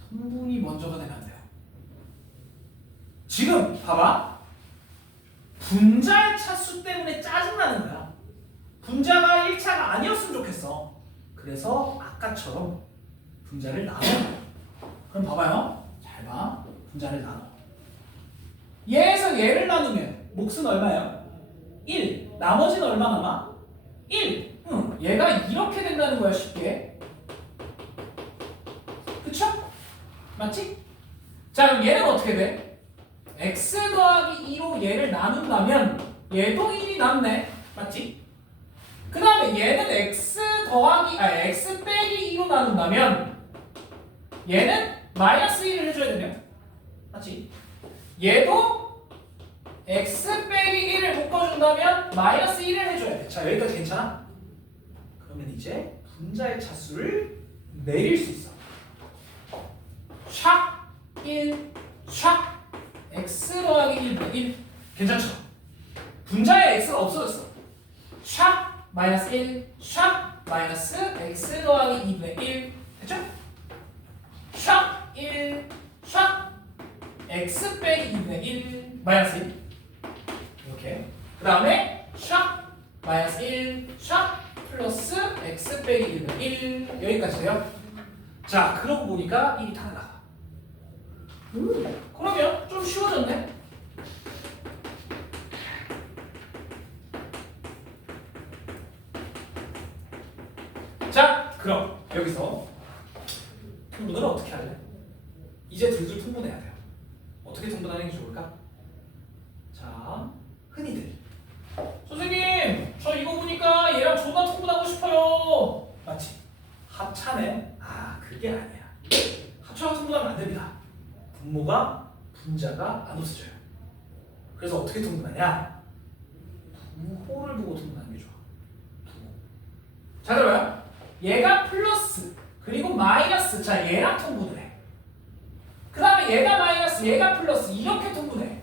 통분이 먼저가 되면 안 돼요. 지금 봐봐. 분자의 차수 때문에 짜증나는 거야. 분자가 1차가 아니었으면 좋겠어. 그래서 아까처럼 분자를 나눠. 그럼 봐봐요. 잘 봐. 분자를 나눠. 얘에서 얘를 나누면 몫은 얼마예요? 1. 나머지는 얼마 남아? 1. 얘가 이렇게 된다는 거야 쉽게. 그쵸? 맞지? 자 그럼 얘는 어떻게 돼? x 더하기 2로 얘를 나눈다면 얘도 1이 남네. 맞지? 그 다음에 얘는 x 빼기 2로 나눈다면 얘는 마이너스 1을 해줘야 되네요. 맞지? 얘도 x 빼기 1을 묶어준다면 마이너스 1을 해줘야 돼. 자, 여기까지 괜찮아? 그러면 이제 분자의 차수를 내릴 수 있어. 샥 1, 샥 x 더하기 1분의 1. 괜찮죠? 분자의 x가 없어졌어. 샥 마이너스 1, 샥 마이너스 x 더하기 2분의 1. 됐죠? 샥 1, 샥 x 빼기 2분의 1 마이너스 1. 이렇게. 그 다음에 샥 마이너스 1, 샥 플러스 x 빼기 1분의 1. 여기까지 돼요. 자, 그러고 보니까 1이 다 나가. 그러면 좀 쉬워졌네. 자, 그럼 여기서 통분을 어떻게 할래? 이제 둘둘 통분해야 돼요. 어떻게 통분하는 게 좋을까? 자, 흔히들 선생님, 저 이거 보니까 얘랑 존나 통분하고 싶어요. 맞지? 합차네? 아, 그게 아니야. 합차가 통분하면 안 됩니다. 분모가 분자가 안 없어져요. 그래서 어떻게 통분하냐? 부호를 보고 통분하는 게 좋아. 부호. 자, 그러면 얘가 플러스 그리고 마이너스. 자, 얘랑 통분을 해. 그 다음에 얘가 마이너스 얘가 플러스 이렇게 통분해.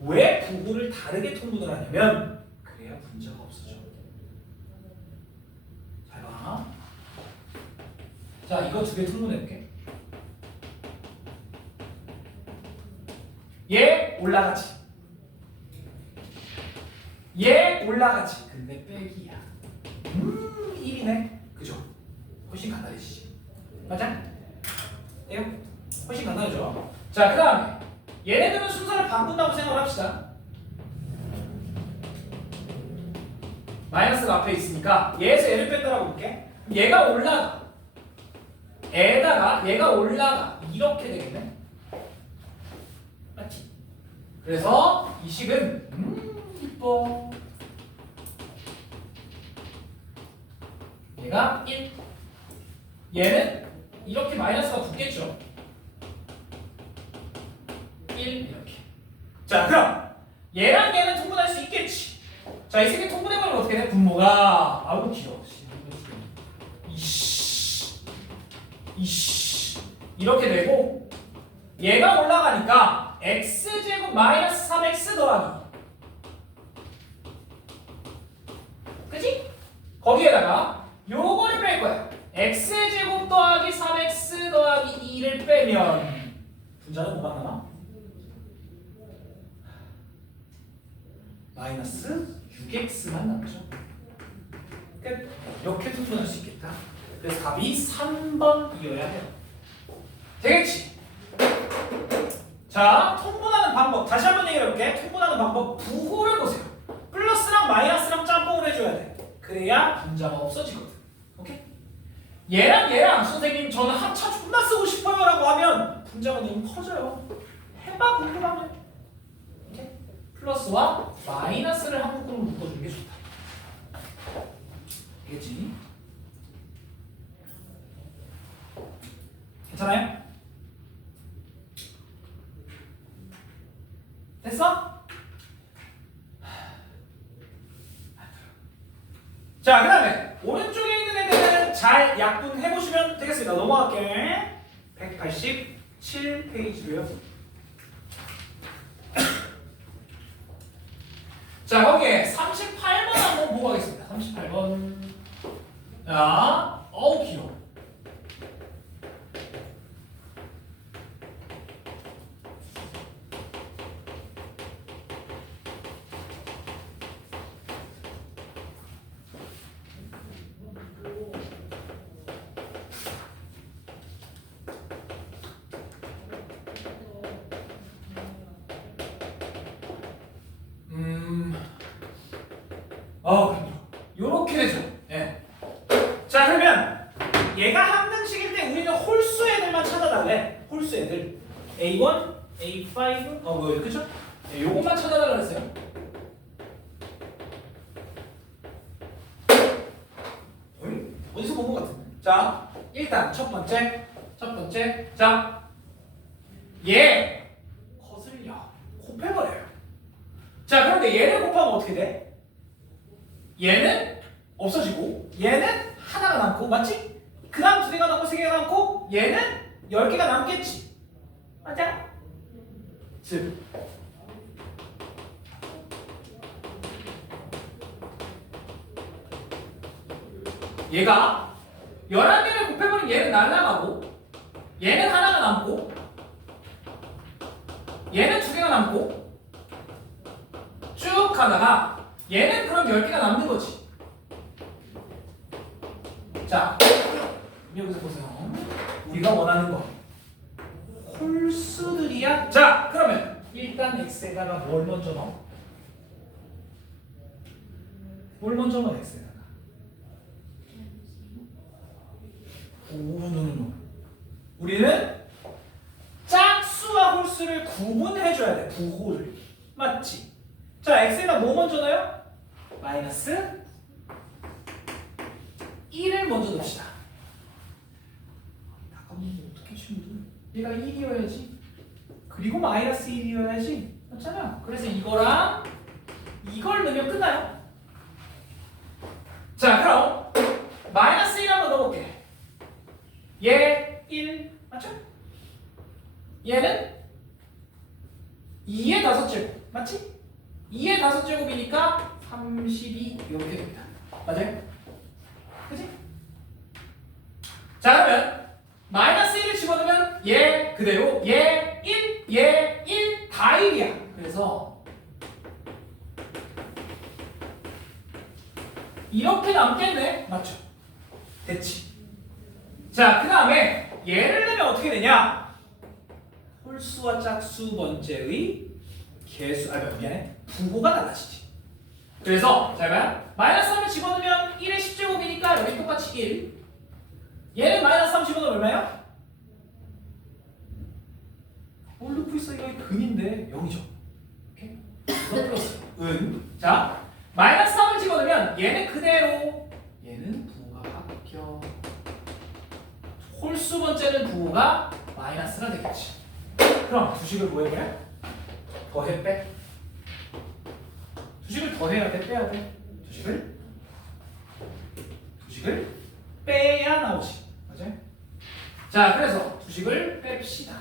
왜 부호를 다르게 통분을 하냐면 그래야 분자가 없어져. 잘 봐. 자, 이거 두 개 통분해볼게. 얘 올라가지. 얘 올라가지. 근데 빼기야. 1이네. 그죠? 훨씬 간단해지지. 맞아? 예요? 훨씬 간단해져. 자, 그 다음에 얘네들은 순서를 바꾼다고 생각을 합시다. 마이너스가 앞에 있으니까 얘에서 얘를 뺐다라고 볼게. 얘가 올라가. 에다가 얘가 올라가. 이렇게 되겠네. 맞지? 그래서 이 식은 이뻐. 얘가 1. 얘는 이렇게 마이너스가 붙겠죠. 1 이렇게. 자, 그럼 얘랑 얘는 통분할 수 있겠지. 자, 이 새끼 통분해보면 어떻게 돼? 분모가 아우 귀여워. 이씨 이렇게 되고 얘가 올라가니까 x제곱 마이너스 3x 더하기, 그치? 거기에다가 요거를 뺄 거야. x제곱 더하기 3x 더하기 2를 빼면 분자는 뭐가 남아? 마이너스 6x만 남죠. 끝. 이렇게 통분할 수 있겠다. 그래서 답이 3번이어야 해요. 되겠지? 자, 통분하는 방법 다시 한번 얘기해 볼게. 통분하는 방법 부호를 보세요. 플러스랑 마이너스랑 짬뽕을 해줘야 돼. 그래야 분자가 없어지거든. 오케이? 얘랑 선생님 저는 합차 존나 쓰고 싶어요 라고 하면 분자가 너무 커져요. 해봐 궁금하면. 오케이? 플러스와 마이너스를 한 묶음으로 묶어주는 게 좋다. 알겠지? 괜찮아요? 됐어? 자, 그 다음에 오른쪽에 있는 애들은 잘 약분해보시면 되겠습니다. 넘어갈게. 187페이지로요. 자, 거기에 38번 한번 보고 가겠습니다. 38번. 자, 어우 귀여워. 요렇게 되죠. 예. 자, 그러면 얘가 항등식일 때 우리는 홀수 애들만 찾아달래. 홀수 애들. A1, A5, 그죠? 예, 요것만 찾아달라 그랬어요. 자, 일단 첫 번째. 자, 얘 거슬려. 곱해버려요. 자, 그런데 얘를 곱하면 어떻게 돼? 얘는 없어지고 얘는 하나가 남고 맞지? 그 다음 두 개가 남고 세 개가 남고 얘는 10개가 남겠지. 맞아? 즉 얘가 11개를 곱해버리면 얘는 날아가고 얘는 하나가 남고 얘는 2개가 남고 쭉 가다가 얘는 그럼 10개가 남는 거지. 자, 여기서 보세요. 우리가 원하는 거 홀수들이야. 자, 그러면 일단 x에다가 뭘 먼저 넣어? 뭘 먼저 넣어 x에다가? 노. 우리는 짝수와 홀수를 구분해줘야 돼. 부호를. 맞지? 자, x에다 뭐 먼저 넣어요? 마이너스 1을 먼저 넣읍시다. 잠깐만, 어떻게 친구들? 얘가 1이어야지. 그리고 마이너스 1이어야지. 맞잖아. 그래서 이거랑 이걸 넣으면 끝나요. 자, 그럼 마이너스 1 한번 넣어볼게. 얘 1, 맞죠? 얘는 2의 5제곱, 맞지? 2의 5제곱이니까 32 이렇게 됩니다. 맞아요? 그치? 자, 그러면 마이너스 1을 집어넣으면 얘 그대로 얘 1 다 1이야. 그래서 이렇게 남겠네. 맞죠? 됐지? 자, 그 다음에 얘를 넣으면 어떻게 되냐? 홀수와 짝수 번째의 개수, 미안해. 부호가 달라지지. 그래서 잘 봐요. 마이너스 3을 집어넣으면 1의 10제곱이니까 여기 똑같이 1. 얘는 마이너스 3 집어넣으면 얼마야? 뭘 넣고 있어? 이거 근인데 0이죠. 오케이? 이거 플러스 자, 마이너스 3을 집어넣으면 얘는 그대로 얘는 부호가 바뀌어. 홀수 번째는 부호가 마이너스가 되겠지. 그럼 두식을 뭐 해버려? 더해 빼. 두식을 더해야 돼, 빼야 돼. 두식을 빼야 나오지. 맞아요? 자, 그래서 두식을 뺍시다.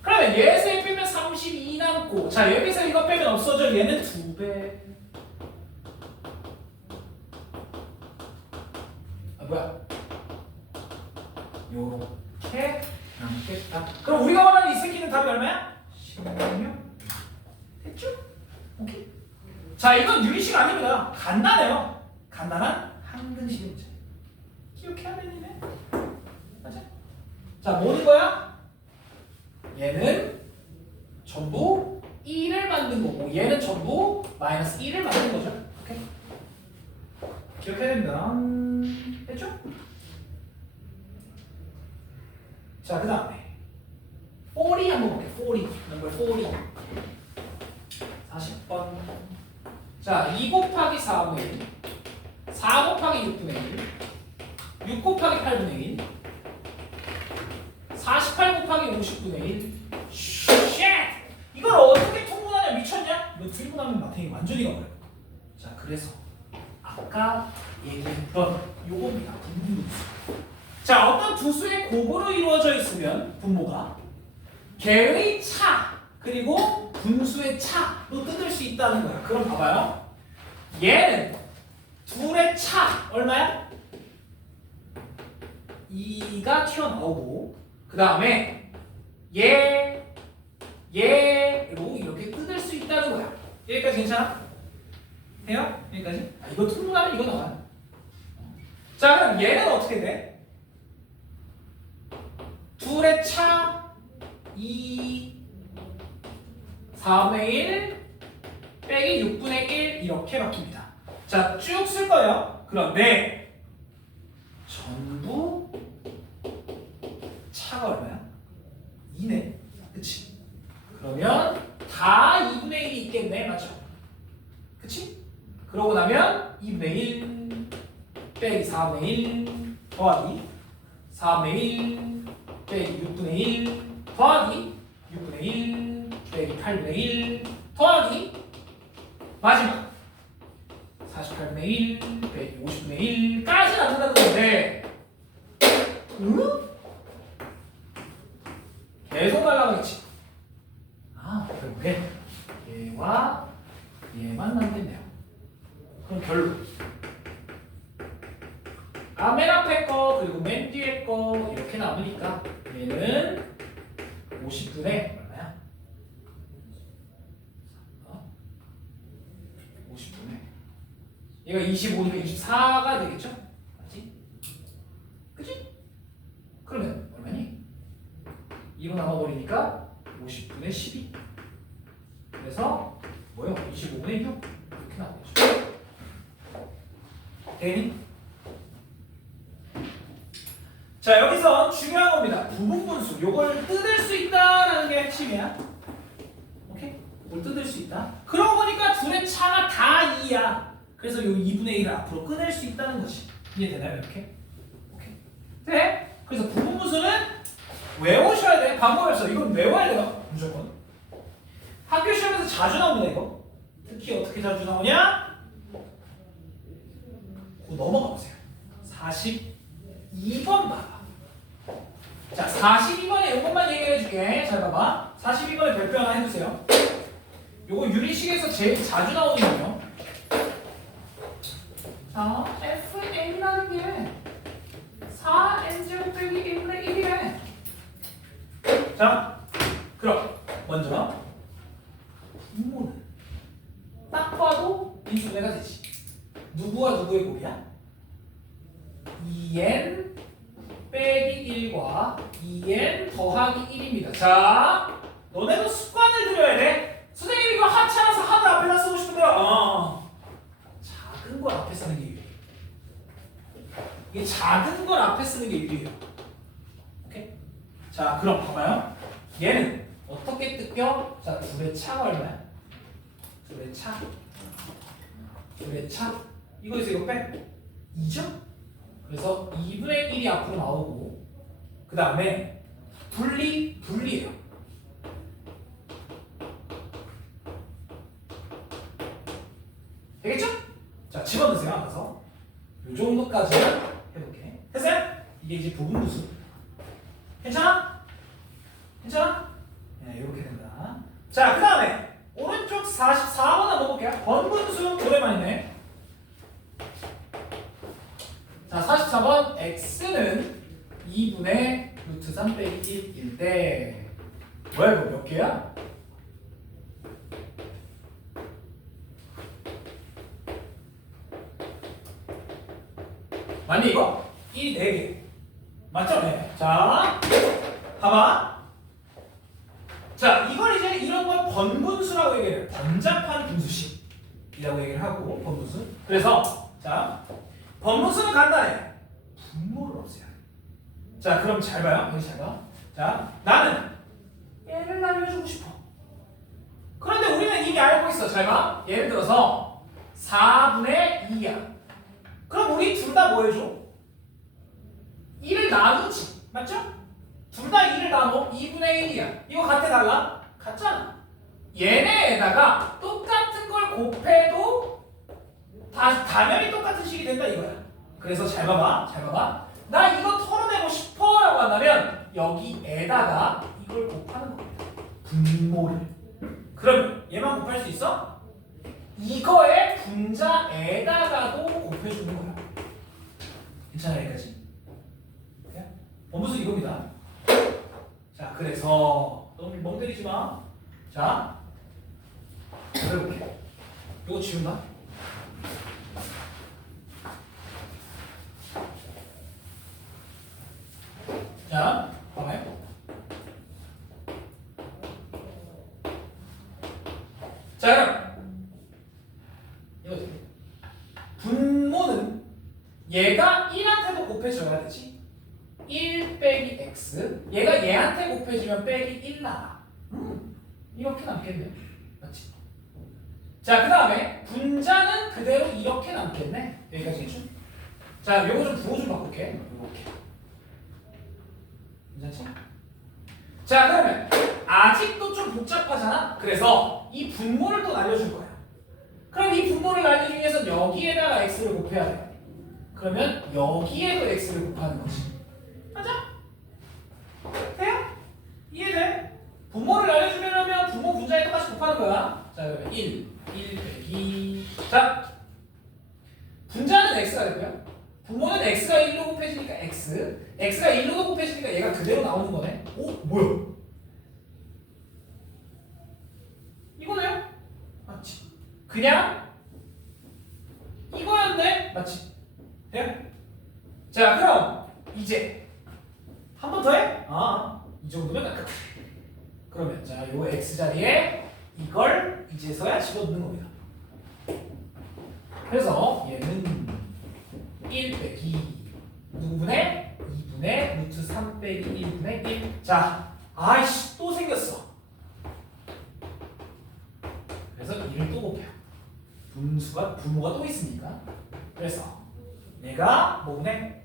그러면 얘에서 빼면 32 남고, 자, 여기서 이거 빼면 없어져. 얘는 2배. 뭐야? 요렇게 남겠다. 그럼 우리가 원하는 이 새끼는 답이 얼마야? 16. 됐죠? 오케이. 자, 이건 유리식 아닙니다. 간단해요. 간단한 한근식 문제. 기억해야 되니? 맞아? 자, 뭐는 거야? 얘는 전부 1을 만든 거고 얘는 전부 마이너스 1을 만든 거죠. 오케이? 기억해야 됩니다. 됐죠? 자, 그 다음에 40 한번 볼게요. 40. 넘버 40. 40번. 자, 2 곱하기 4분의 1, 4 곱하기 6분의 1, 6 곱하기 8분의 1, 48 곱하기 50분의 1. 쉣! 이걸 어떻게 통분하냐? 미쳤냐? 이거 통분하면 마탱이 완전히 가버려. 자, 그래서 아까 얘기했던 요겁니다. 분모수. 자, 어떤 두 수의 곱으로 이루어져 있으면 분모가 개의 차 그리고 분수의 차로 뜯을 수 있다는 거야. 그럼 봐봐요. 얘는 둘의 차 얼마야? 2가 튀어나오고 그 다음에 얘로 이렇게 뜯을 수 있다는 거야. 여기까지 괜찮아? 해요? 여기까지? 이거 통분하면 이거 나와요. 자, 그럼 얘는 어떻게 돼? 둘의 차 2 4분의 1 빼기 6분의 1 이렇게 바뀝니다. 자, 쭉 쓸 거예요. 그런데 전부 차가 얼마야? 2네. 그치? 그러면 다 2분의 1이 있겠네. 맞죠? 그치? 그러고 나면 2분의 1 빼기 4분의 1 더하기 4분의 1 빼기 6분의 1 더하기 6분의 1 빼기 8분의 1 더하기 마지막 48분의 1 빼기 50분의 1까지 남는다는 건데 응? 계속 날라가겠지. 아, 결국에 얘와 얘만 남겠네요. 그럼 결국 맨 앞에 거 그리고 맨 뒤에 거 이렇게 남으니까 얘는 50분의 얼마야? 50분의 얘가 25니까 24가 되겠죠? 맞지? 그치? 그러면 얼마니? 2로 남아버리니까 50분의 12 그래서 뭐요? 25분의 6 이렇게 나오죠. 되니? 자, 여기서 중요한 겁니다. 부분분수 요걸 뜯을 수 있다라는 게 핵심이야. 오케이? 이걸 뜯을 수 있다. 그러고 보니까 둘의 차가 다 2야. 그래서 요 2분의 1을 앞으로 꺼낼 수 있다는 거지. 이해되나요? 이렇게? 오케이. 네? 그래서 부분분수는 외우셔야 돼. 방법이 없어. 이건 외워야 돼요. 무조건. 학교 시험에서 자주 나옵니다, 이거. 특히 어떻게 자주 나오냐? 넘어가 보세요. 42번 봐봐. 자, 42번에 이것만 얘기해 줄게. 잘 봐봐. 42번에 별표 하나 해주세요. 요거 유리식에서 제일 자주 나오는 거요. 자, FA라는 게 4N0 빼기 1분의 1이래. 자, 그럼 먼저 분모는 딱 봐도 인수분해가 되지. 누구와 누구의 곱이야? 2n 빼기 1과 2n 더하기 1입니다. 자, 너네도 습관을 들여야 돼. 선생님 이거 하찮아서 하늘 앞에다 쓰고 싶은데요. 작은 걸 앞에 쓰는 게 유리해. 이게 작은 걸 앞에 쓰는 게 유리해요. 오케이? 자, 그럼 봐봐요. 얘는 어떻게 뜯겨? 자, 둘의 차가 얼마야? 둘의 차. 둘의 차. 이거에서 이거 빼. 2죠? 그래서 2분의 1이 앞으로 나오고 그 다음에 분리예요. 되겠죠? 자, 집어넣으세요. 알아서. 요 정도까지는 해볼게. 됐어요? 이게 이제 부분분수. 괜찮아? 괜찮아? 네, 이렇게 된다. 자, 그 다음에 오른쪽 44번 한번 볼게요. 번분수 오랜만이네. 자, 44번 x는 2분의 루트 3 빼기 1인데 뭐야 이거 몇 개야? 맞니 이거? 1이 4개 맞죠? 네. 자, 봐봐. 자, 이걸 이제 이런 걸 번분수라고 얘기해요. 번잡한 분수식이라고 얘기를 하고 번분수. 그래서 자, 번분수는 간단해. 분모를 없애야 돼. 자, 그럼 잘 봐요. 여기 잘 봐. 자, 나는 얘를 날려주고 싶어. 그런데 우리는 이미 알고 있어. 잘 봐. 예를 들어서 4분의 2야. 그럼 우리 둘 다 뭐 해줘? 1을 나누지. 맞죠? 둘 다 1을 나눠 2분의 1이야. 이거 같아 달라? 같잖아. 얘네에다가 똑같은 걸 곱해도 당연히 똑같은 식이 된다 이거야. 그래서 잘 봐봐. 잘 봐봐. 나 이거 털어내고 싶어 라고 한다면 여기에다가 이걸 곱하는 겁니다. 분모를. 그럼 얘만 곱할 수 있어? 이거의 분자에다가도 곱해주는 거야. 괜찮아 여기까지? 번분수 이겁니다. 자, 그래서 너무 멍 때리지 마. 자, 그려볼게. 이거 지운다. 자, 봐봐요. 자, 그럼 이거 분모는 얘가 1한테도 곱해줘야 되지. 1 빼기 x 얘가 얘한테 곱해지면 빼기 1 나와. 이렇게 남겠네. 맞지? 자, 그 다음에 분자는 그대로 이렇게 남겠네. 여기까지 해줘. 자, 요거 좀 부호 좀 바꿀게. 이렇게. 괜찮지? 자, 그러면 아직도 좀 복잡하잖아? 그래서 이 분모를 또 날려줄 거야. 그럼 이 분모를 날리기 위해서 여기에다가 x를 곱해야 돼. 그러면 여기에도 x를 곱하는 거지. 맞아? 돼요? 이해돼? 분모를 날려주려면 분모 분자에 똑같이 곱하는 거야. 자, 그러면 1 빼기. 자, 분자는 x가 되고요. 분모는 x가 1로 곱해지니까 x가 1로 곱해지니까 얘가 그대로 나오는 거네. 오, 뭐야? 이거네요? 맞지? 그냥 이거였네? 맞지? 돼요? 자, 그럼 이제 한 번 더 해? 이 정도면 딱 끝. 그러면 자, 요 x 자리에 이걸 이제서야 집어넣는 겁니다. 그래서 얘는 1 빼기 누구분의 2분의 루트 3 빼기 1분의 1. 자, 아이씨 또 생겼어. 그래서 1을 또 곱해요. 분모가 또 있으니까. 그래서 얘가 뭐분의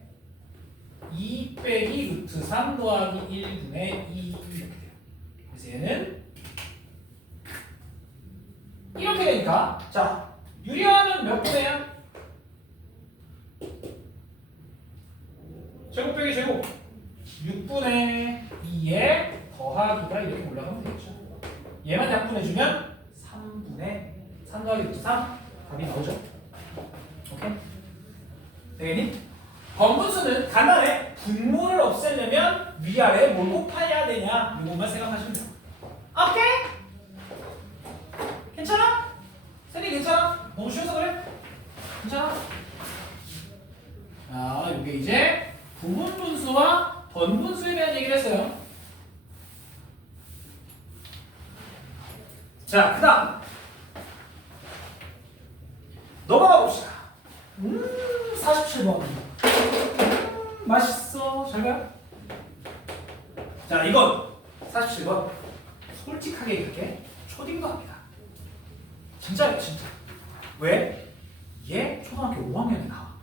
2 빼기 루트 3 더하기 1분의 2 이렇게 돼요. 그래서 얘는 이렇게 되니까 자, 유리하면 몇 분의야? 제곱 빼기 제곱 6분의 2에 더하기가 이렇게 올라가면 되겠죠. 얘만 약분해주면 3분의 3 더하기 루트 3 답이 나오죠. 오케이? 되겠니? 번분수는 간단해. 분모를 없애려면 위아래 뭘 곱해야 되냐 이것만 생각하시면 돼요. 오케이? 괜찮아? 세리 괜찮아? 너무 쉬워서 그래? 괜찮아? 자, 이게 이제 부분분수와 번분수에 대한 얘기를 했어요. 자, 그 다음 넘어가 봅시다. 47번. 맛있어. 잘 가요? 자, 이건 47번. 솔직하게 이렇게 초딩도 합니다. 진짜예요, 진짜. 왜? 얘 초등학교 5학년에 나와.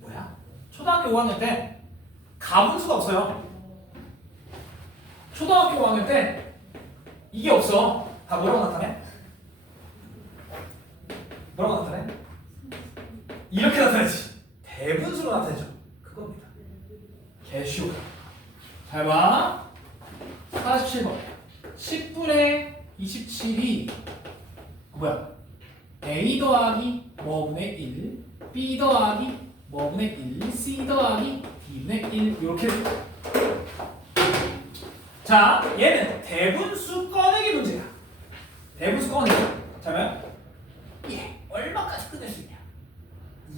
뭐야? 초등학교 5학년 때 가분수가 없어요. 초등학교 5학년 때 이게 없어. 다 뭐라고 나타내? 뭐라고 나타내? 이렇게 나타내지. 대분수로 나타내죠. 그겁니다. 개쉬워. 잘 봐. 47번. 10분의 27이 뭐야? A 더하기 뭐분의 1, B 더하기 뭐분의 1, C 더하기 D분의 1 이렇게 돼. 자, 얘는 대분수 꺼내기 문제야. 대분수 꺼내기. 자면 얘 얼마까지 꺼낼 수 있냐?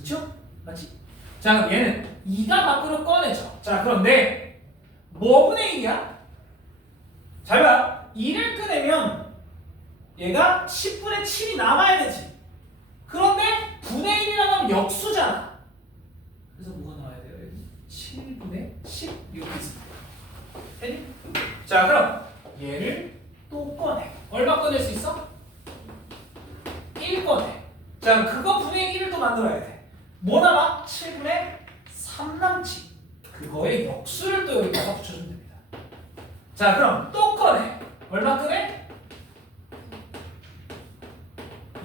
2죠? 맞지? 자, 그럼 얘는 2가 밖으로 꺼내죠. 자, 그런데 뭐분의 1이야? 잘 봐. 2를 꺼내면 얘가 10분의 7이 남아야 되지. 그런데 분의 1이라고 하면 역수잖아. 그래서 뭐가 나와야 돼요? 여기 7분의 10 이렇게 있습니다. 됐니? 자, 그럼 얘를 또 꺼내. 얼마 꺼낼 수 있어? 1 꺼내. 자, 그거 분의 1을 또 만들어야 돼. 뭐 남아? 7분의 3 남지. 그거의 역수를 또 여기다가 붙여주면 됩니다. 자, 그럼 또 꺼내. 얼마 꺼내?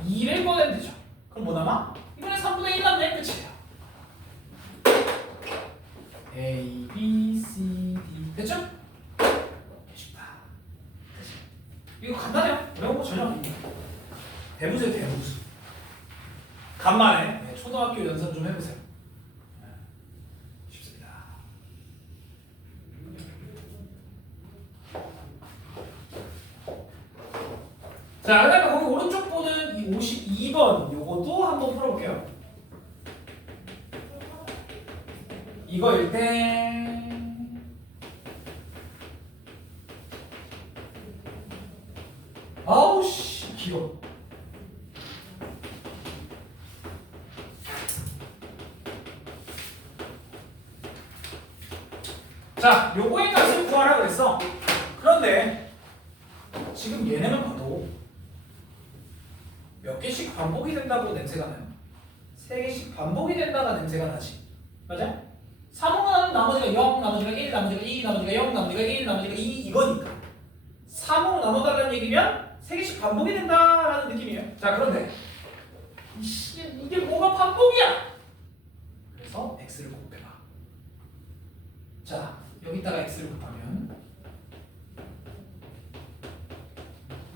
2를 꺼내면 되죠. 그럼 뭐 남아? 이번에 3분의 1 남네. 끝이에요. A, B, C, D. 됐죠? 쉽다. 이거 간단해요. 외운 거 전혀 아닙니다. 대분수예요, 대분수. 간만에 초등학교 연산 좀 해보세요. 쉽습니다. 자, 그 다음에 거기 오른쪽 보는 이 52번 요것도 한번 풀어볼게요. 이거일 때 아우 씨 길어. 자, 요거의 값을 구하라 그랬어. 그런데 지금 얘네만 봐도 몇 개씩 반복이 된다고 냄새가 나요? 3개씩 반복이 된다가 냄새가 나지. 맞아? 3은 나머지가 0, 나머지가 1, 나머지가 2, 나머지가 0, 나머지가 1, 나머지가 2 이거니까 3으로 나눠달라는 얘기면 3개씩 반복이 된다라는 느낌이에요. 자, 그런데 이게 뭐가 반복이야? 그래서 x를 곱해봐. 자, 여기다가 x를 곱하면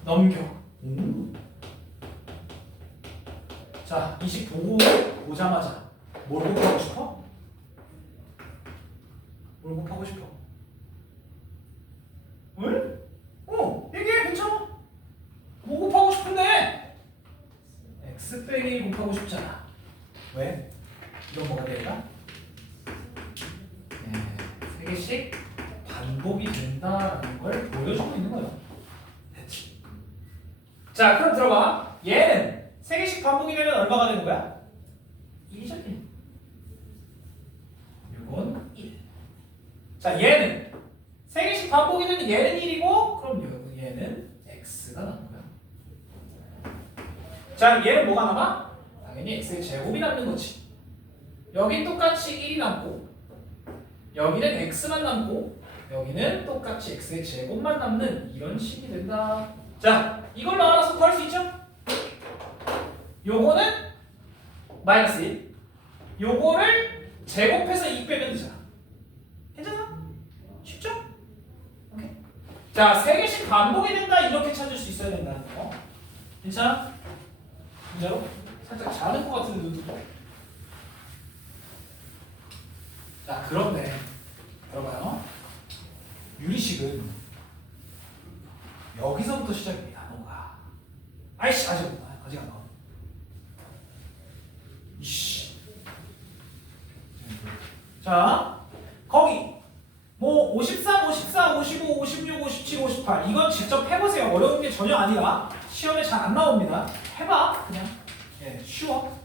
넘겨. 자, 20 보자마자 뭘 곱하고 싶어? 뭘 곱하고 싶어? 왜? 얘기해. 괜찮아. 뭐 곱하고 싶은데? x 빼기 1 곱하고 싶잖아. 왜? 이건 뭐가 될까? 네, 3개씩 반복이 된다라는 걸 보여주고 있는 거예요. 됐지? 자, 그럼 들어봐. 얘는 3개씩 반복이 되면 얼마가 되는 거야? 1이죠, 1. 이건 1. 자, 얘는 3개씩 반복이 되면 얘는 1이고 그럼 얘는 x가 남는 거야. 자, 얘는 뭐가 남아? 당연히 x의 제곱이 남는 거지. 여기 똑같이 1이 남고 여기는 x만 남고 여기는 똑같이 x의 제곱만 남는 이런 식이 된다. 자, 이걸로 알아서 구할 수 있죠? 요거는 마이너스 1 요거를 제곱해서 2 빼면 되잖아. 괜찮아? 쉽죠? 오케이. 자, 3개씩 반복이 된다 이렇게 찾을 수 있어야 된다는 거. 괜찮아? 진짜로? 살짝 자는 것 같은데 눈도. 자, 그런데 들어봐요. 유리식은 여기서부터 시작입니다. 뭔가. 아이씨, 아직 안 나와. 이씨. 자, 거기 뭐 53, 54, 55, 56, 57, 58 이건 직접 해보세요. 어려운 게 전혀 아니라 시험에 잘 안 나옵니다. 해봐 그냥. 예, 쉬워.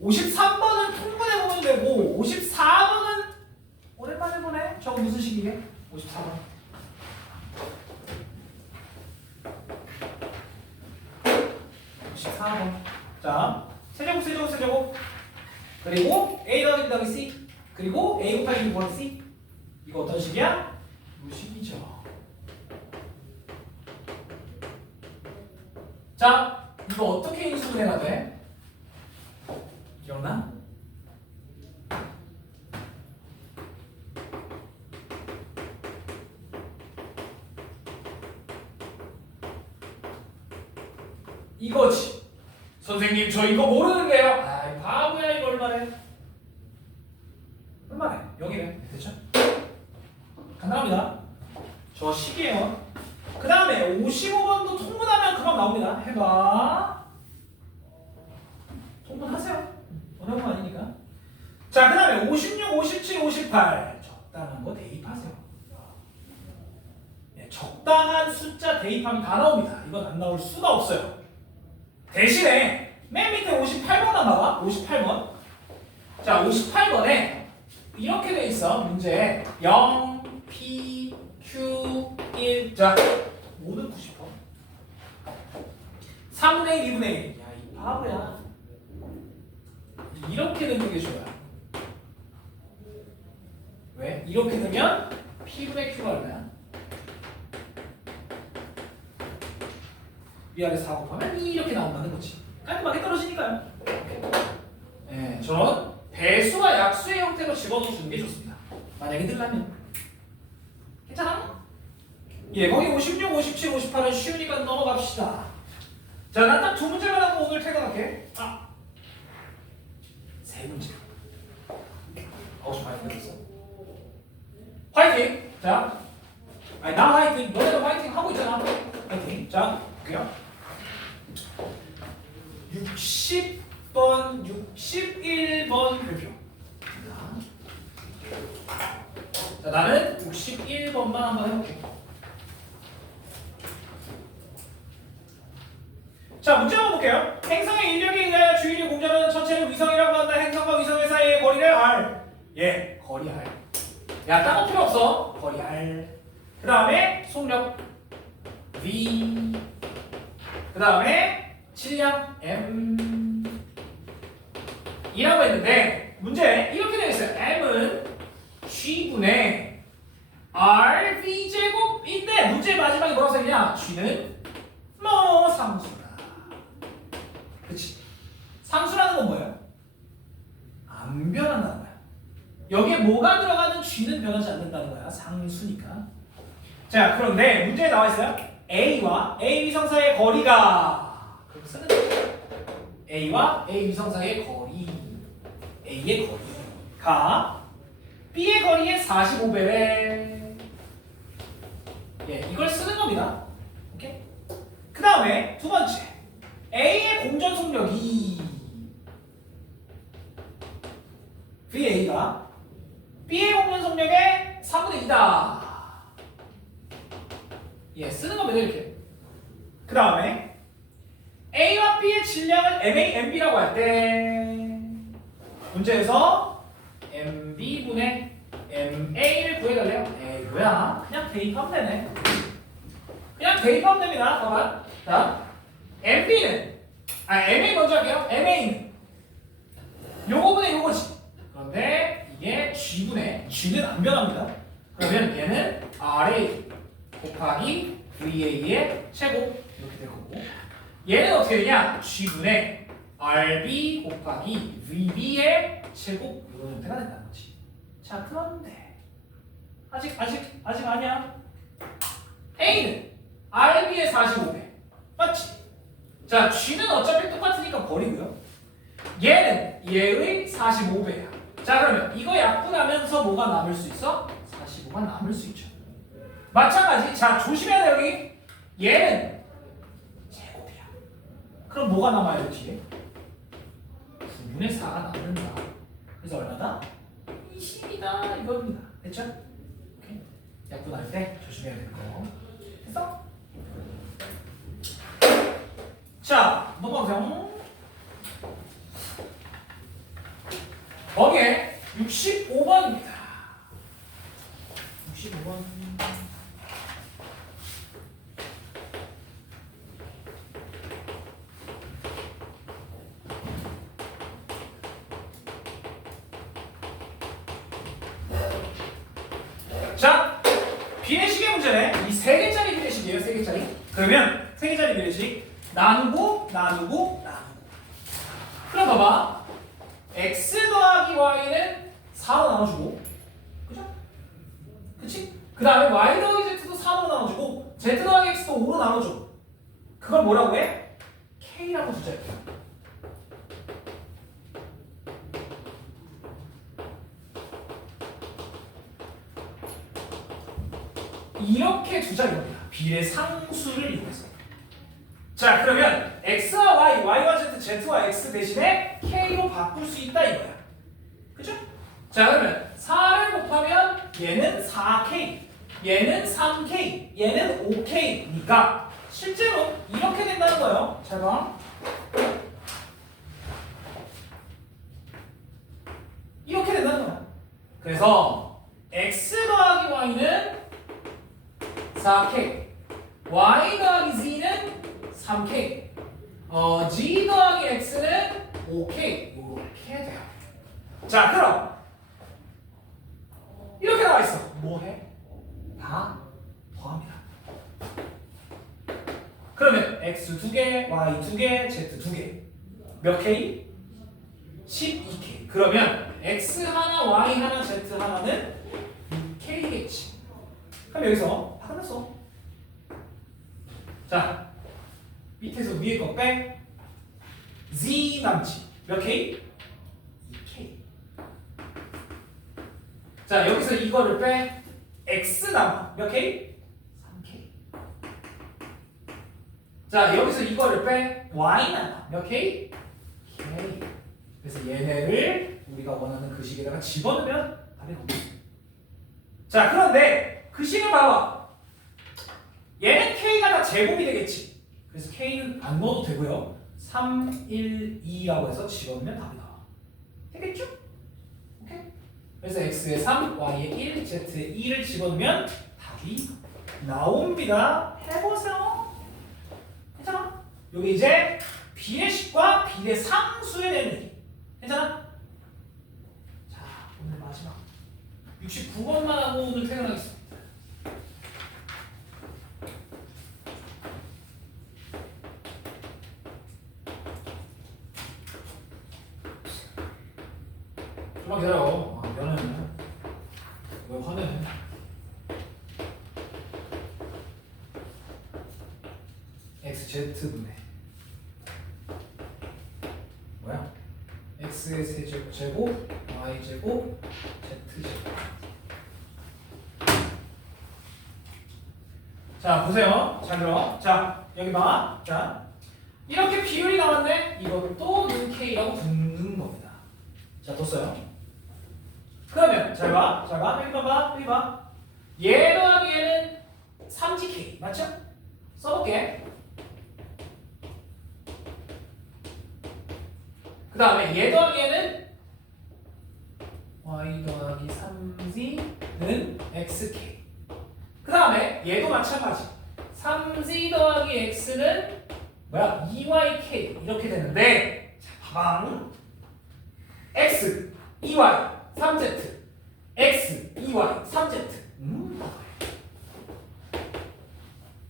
53번은 통분해보면 되고 54번은 오랜만에 보네. 저거 무슨 식이게? 54번. 자, 세제곱 그리고 A 더하기 C 그리고 A 곱하기 B 곱하기 C 이거 어떤 식이야? 이 식이죠. 자, 이거 어떻게 인수분해가 돼? 기억나? 이거지. 선생님 저 이거 모르는데요. 아이 바보야 이거 얼마래? 얼마래? 여기래. 됐죠? 간단합니다. 저 식이에요. 그 다음에 55번도 통분하면 금방 나옵니다. 해봐. 통분하세요. 어려운 거 아니니까. 자, 그 다음에 56, 57, 58 적당한 거 대입하세요. 네, 적당한 숫자 대입하면 다 나옵니다. 이건 안 나올 수가 없어요. 대신에 맨 밑에 58번만 나와. 58번. 자, 58번에 이렇게 돼 있어. 문제 0, P, Q, 1. 자, 뭐 넣고 싶어? 3분의 1, 2분의 1. 야, 이 바보야. 이렇게 넣는 게 좋아요. 왜? 이렇게 넣으면 P분의 Q가 얼마야? 위아래 4 곱하면 2 이렇게 나온다는 거지. 깔끔하게 떨어지니까요. 네, 저런 배수와 약수의 형태로 집어넣어주는 게 좋습니다. 만약에 늘라면. 괜찮아? 예, 거기 56, 57, 58은 쉬우니까 넘어갑시다. 자, 난 딱 2문제만 하고 오늘 퇴근할게. 세 문제. 아우, 많이 들었어. 화이팅! 자, 아니 나 화이팅! 너네도 화이팅 하고 있잖아. 화이팅! 자, 볼게요. 60번, 61번 별표. 자, 나는 61번만 한번 해볼게. 자, 문제 한번 볼게요. 행성의 인력에 의하여 주위를 공전하는 천체를 위성이라고 한다. 행성과 위성의 사이의 거리를 R. 예, 거리 R. 야, 딴 거 필요 없어. 거리 R. 그 다음에 속력 V. 그 다음에 질량 M. 이라고 했는데 문제 이렇게 되어 있어요. m은 g분의 rv제곱인데 문제 마지막에 뭐라고 써있냐? g는 뭐 상수다. 그치? 상수라는 건 뭐예요? 안 변한다는 거야. 여기에 뭐가 들어가는 g는 변하지 않는다는 거야. 상수니까. 자, 그런데 문제에 나와 있어요. a와 a 위성사의 거리가 그렇게 쓰는 거예요. a와 a 위성사의 거리, a의 거리가 b의 거리의 45배래. 예, 이걸 쓰는 겁니다. 오케이? 그 다음에 두 번째, a의 공전 속력이 VA가 b의 공전 속력의 3분의 2다. 예, 쓰는 겁니다. 이렇게. 그 다음에 A와 B의 질량을 MA, MB라고 할 때 문제에서 MB분의 MA를 구해달래요. 에이 뭐야, 그냥 대입하면 되네. 그냥 대입하면 됩니다. 봐봐. 자, MB는 MA 먼저 할게요. MA는 요거분의 요거지. 그런데 이게 G분의 G는 안 변합니다. 그러면 얘는 RA 곱하기 VA의 제곱 이렇게 될 거고, 얘는 어떻게 되냐? G분의 RB 곱하기 VB의 제곱 이런 형태가 된다는 거지. 자, 그런데 아직 아니야. A는 RB의 45배 맞지? 자, G는 어차피 똑같으니까 버리고요. 얘는 얘의 45배야. 자, 그러면 이거 약분하면서 뭐가 남을 수 있어? 45가 남을 수 있죠. 마찬가지. 자, 조심해야 돼. 여기 얘는 제곱이야. 그럼 뭐가 남아요 뒤에? 9분의 4가 남는다. 그래서 얼마다? 20이다 이겁니다. 됐죠? 오케이. 약분할 때 조심해야 되는 거. 됐어? 자, 넘어가세요. 거기에 65번입니다. 65번. 자, 비례식의 문제네. 이 3개짜리 비례식이에요. 3개짜리. 그러면 3개짜리 비례식 나누고. 그럼 봐봐. x 더하기 y는 4로 나눠주고, 그죠? 그치? 그 다음에 y 더하기 z도 3으로 나눠주고 z 더하기 x도 5로 나눠줘. 그걸 뭐라고 해? k라고 주자. 이렇게 두자 이겁니다. 비례 상수를 이용해서. 자, 그러면 x와 y, y와 z, z와 x 대신에 k로 바꿀 수 있다 이거야. 그죠? 자, 그러면 4를 곱하면 얘는 4k, 얘는 3k, 얘는 5k니까 실제로 이렇게 된다는 거예요. 잘 봐. 이렇게 된다는 거야. 그래서 x 더하기 y는 4k, y 더하기 z는 3k, g 더하기 x는 5k 이렇게 돼요. 자, 그럼 이렇게 나와 있어. 뭐 해? 다 더합니다. 그러면 x 2개, y 2개, z 2개 몇 k? 12k. 그러면 x 하나, y 하나, z 하나는 6k겠지. 그럼 여기서 다 끝났어. 자, 밑에서 위에 거 빼. z 남지. 몇 k? 2k. 자, 여기서 이거를 빼. x 남아. 몇 k? 3k. 자, 여기서 이거를 빼. y 남아. 몇 k? k. 그래서 얘네를 우리가 원하는 그 식에다가 집어넣으면 답이 나옵니다. 자, 그런데 그 식을 봐봐. 얘는 k가 다 제곱이 되겠지. 그래서 k는 안 넣어도 되고요. 3, 1, 2라고 해서 집어넣으면 답이 나와. 되겠죠? 오케이? 그래서 x에 3, y에 1, z에 2를 집어넣으면 답이 나옵니다. 해보세요. 괜찮아? 여기 이제 비례식과 비례상수에 대한 얘기. 괜찮아? 69번만 하고 오늘 퇴근하겠습니다. 좀만 기다려. 아, 미안해. 왜 화내? xz분의 뭐야? x의 세제곱 y제곱 z제곱. 자 보세요. 잘 들어. 자 여기 봐. 자 이렇게 비율이 나왔네. 이것도 k라고 붙는 겁니다. 자 뒀어요. 그러면 잘 봐. 잘 봐. 여기 봐봐. 여기 봐. 얘 더하기 얘는 3gk 맞죠? 써볼게. 그 다음에 얘 더하기 얘는 y 더하기 3z는 xk. 그 다음에 얘도 마찬가지. 3z 더하기 x는 뭐야? 2yk 이렇게 되는데 자 봐봐. x, 2y, 3z x, 2y, 3z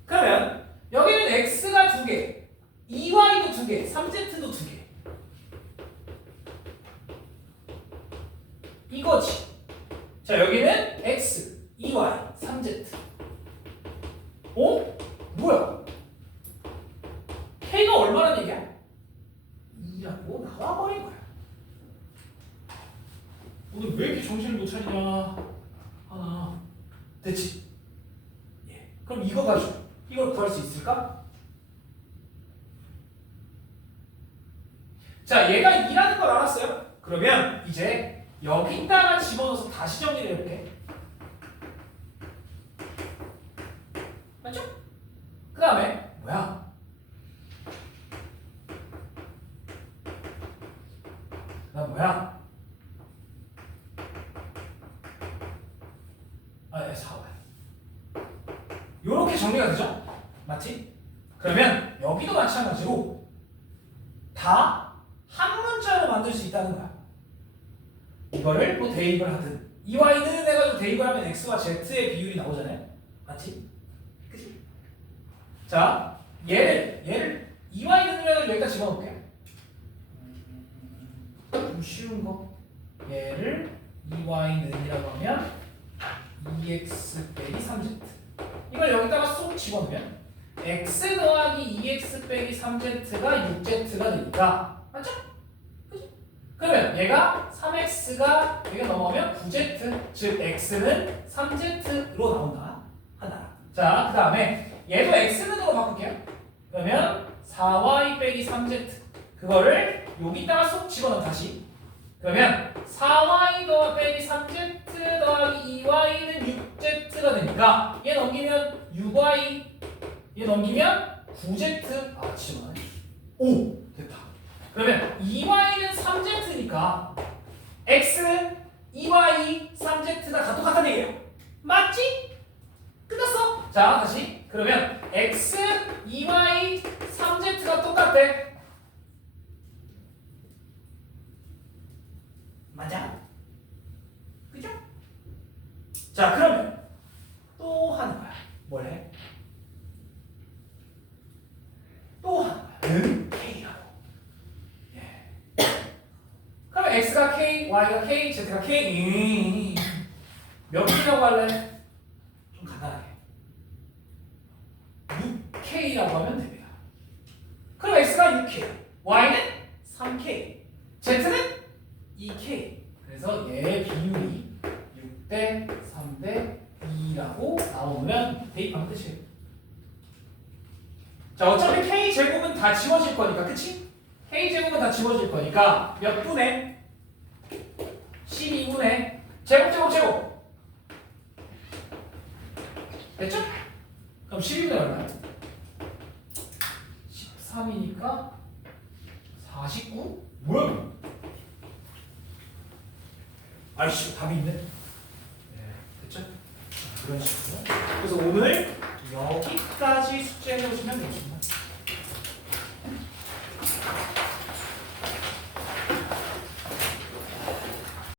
그러면 여기는 x가 2개 2y도 2개 3z도 2개 이거지. 자 여기는 x, 2y, 3z 어? 뭐야? k가 얼마란 얘기야? 2라고 나와버린 거야. 오늘 왜 이렇게 정신을 못 차리냐 하나. 됐지? 예. 그럼 이거 가지고 이걸 구할 수 있을까? 자 얘가 2라는 걸 알았어요. 그러면 이제 여기다가 집어넣어서 다시 정리를 해볼게. 맞죠? 그 다음에 뭐야? 그 다음 뭐야? 아, 4y. 요렇게 정리가 되죠? 맞지? 그러면 여기도 마찬가지로 다 한 문자로 만들 수 있다는 거야. 이거를 뭐 대입을 하든 2y는 해가지고 대입을 하면 x와 z의 비율이 나오잖아요. 맞지? 그치? 자 얘를 2y는 해가지고 여기다 집어넣을게. 좀 쉬운 거. 얘를 2y는이라고 하면 2x 빼기 3z. 이걸 여기다가 쏙 집어넣으면 x 더하기 2x 빼기 3z가 6z가 되니까 맞죠? 그죠? 그러면 얘가 3x가 여기가 넘어가면 9z 즉 x는 3z로 나온다 하나. 자 그 다음에 얘도 x는으로 바꿀게요. 그러면 4y 빼기 3z 그거를 여기다가 쏙 집어넣어 다시. 그러면 4y 더 빼기 3z 더하기 2y는 6z가 되니까 얘 넘기면 6y 얘 넘기면 9z. 아 지금 오 됐다. 그러면 2y는 3z니까 x는 2y 3z가 다 똑같다는 얘기예요. 맞지? 끝났어. 자 다시. 그러면 x 2y 3z가 똑같대. 맞아? 그죠? 자 그러면 또 하는 거야. 뭘 해? 또 하는 거야. k라고. 예. 그러면 x가 k, y가 k, z가 k. 몇 k라고 할래? 좀 간단하게 6k라고 하면 됩니다. 그럼 x가 6k, y는 3k, z는 2k. 그래서 얘 비율이 6대 3대 2라고 나오면 대입하면 끝이에요. 자 어차피 k 제곱은 다 지워질 거니까 그치? k 제곱은 다 지워질 거니까 몇 분의 12분의 제곱 됐죠? 그럼 12분의 얼마야? 13이니까 49? 뭐야? 아이씨 답이 있네. 네, 됐죠? 그런 식으로. 그래서 오늘 여기까지 숙제해 보시면 되겠습니다.